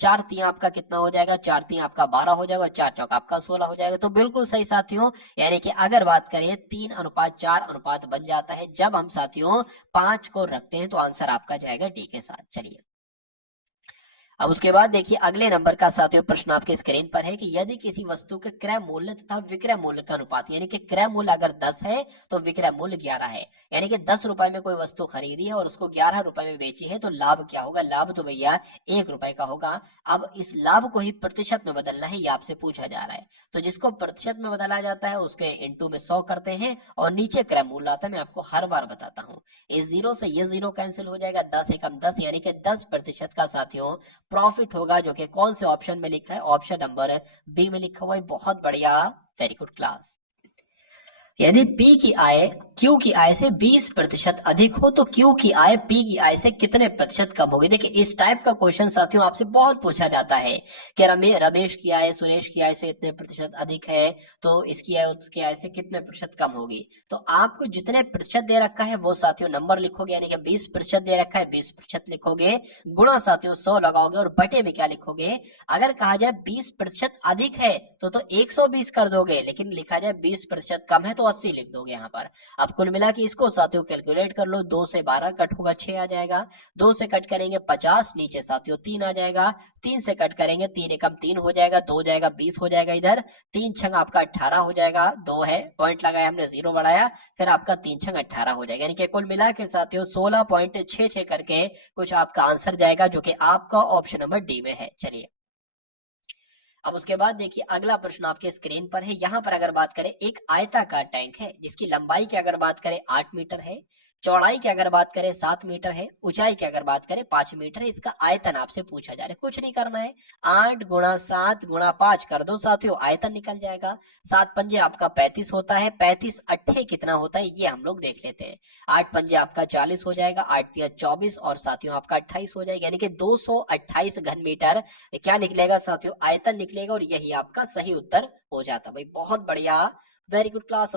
4×3 आपका कितना हो जाएगा, 4×3 आपका 12 हो जाएगा, 4×4 आपका 16 हो जाएगा, तो बिल्कुल सही साथियों। यानी कि अगर बात करें 3:4 अनुपात बन जाता है जब हम साथियों 5 को रखते हैं, तो आंसर आपका जाएगा डी के साथ। चलिए अब उसके बाद देखिए अगले नंबर का साथियों प्रश्न आपके स्क्रीन पर है कि यदि किसी वस्तु के क्रय मूल्य तथा विक्रय मूल्य का अनुपात, यानी कि क्रय मूल्य अगर 10 है तो विक्रय मूल्य 11 है, यानी कि 10 रुपए में कोई वस्तु खरीदी है और उसको 11 रुपए में बेची है, तो लाभ क्या होगा, लाभ तो भैया 1 रुपए का होगा। अब इस लाभ को ही प्रतिशत में बदलना है, ये आपसे पूछा जा रहा है। तो जिसको प्रतिशत में बदला जाता है उसके इंटू में 100 करते हैं और नीचे क्रय मूल्य आता है, मैं आपको हर बार बताता हूँ। इस 0 से ये 0 कैंसिल हो जाएगा, 10 एकम 10 यानी कि 10% का साथियों प्रॉफिट होगा, जो कि कौन से ऑप्शन में लिखा है, ऑप्शन नंबर बी में लिखा हुआ है। बहुत बढ़िया, वेरी गुड क्लास। यदि P की आय Q की आय से 20% अधिक हो तो Q की आय P की आय से कितने प्रतिशत कम होगी। देखिए इस टाइप का क्वेश्चन साथियों आपसे बहुत पूछा जाता है कि रमेश की आय सुरेश की आय से इतने प्रतिशत अधिक है तो इसकी आय उसकी आय से कितने प्रतिशत कम होगी। तो आपको जितने प्रतिशत दे रखा है वो साथियों नंबर लिखोगे, यानी कि 20% दे रखा है 20% लिखोगे, गुणा साथियों 100 लगाओगे और बटे में क्या लिखोगे। अगर कहा जाए 20% अधिक है तो 120 कर दोगे, लेकिन लिखा जाए 20% कम है तो 80 लिख दोगे यहाँ पर। अब कुल मिला के इसको साथियों कैलकुलेट कर लो, 2 से 12 कट होगा 6 आ जाएगा, 2 से कट करेंगे 50, नीचे साथियों 3 आ जाएगा, 3 से कट करेंगे 3 एकम 3 हो जाएगा, 2 जाएगा 20 हो जाएगा, इधर 3 छंग आपका 18 हो जाएगा, 2 है पॉइंट लगाया हमने 0 बढ़ाया, फिर आपका 3 छंग 18 हो जाएगा, यानी कि कुल मिला के साथियों 16.66 करके कुछ आपका आंसर जाएगा, जो कि आपका ऑप्शन नंबर डी में है। चलिए अब उसके बाद देखिए अगला प्रश्न आपके स्क्रीन पर है। यहाँ पर अगर बात करें एक आयताकार टैंक है जिसकी लंबाई की अगर बात करें 8 मीटर है, चौड़ाई की अगर बात करें 7 मीटर है, ऊंचाई की अगर बात करें 5 मीटर है, इसका आयतन आपसे पूछा जा रहा है। कुछ नहीं करना है, 8 गुणा 7 गुणा 5 कर दो साथियों, आयतन निकल जाएगा। 7 पंजे आपका 35 होता है, 35 अट्ठे कितना होता है ये हम लोग देख लेते हैं। 8 पंजे आपका 40 हो जाएगा, 8 तिया 24 और साथियों आपका 28 हो जाएगा, यानी कि 228 घन मीटर क्या निकलेगा साथियों, आयतन निकलेगा, और यही आपका सही उत्तर हो जाता। भाई बहुत बढ़िया, वेरी गुड क्लास।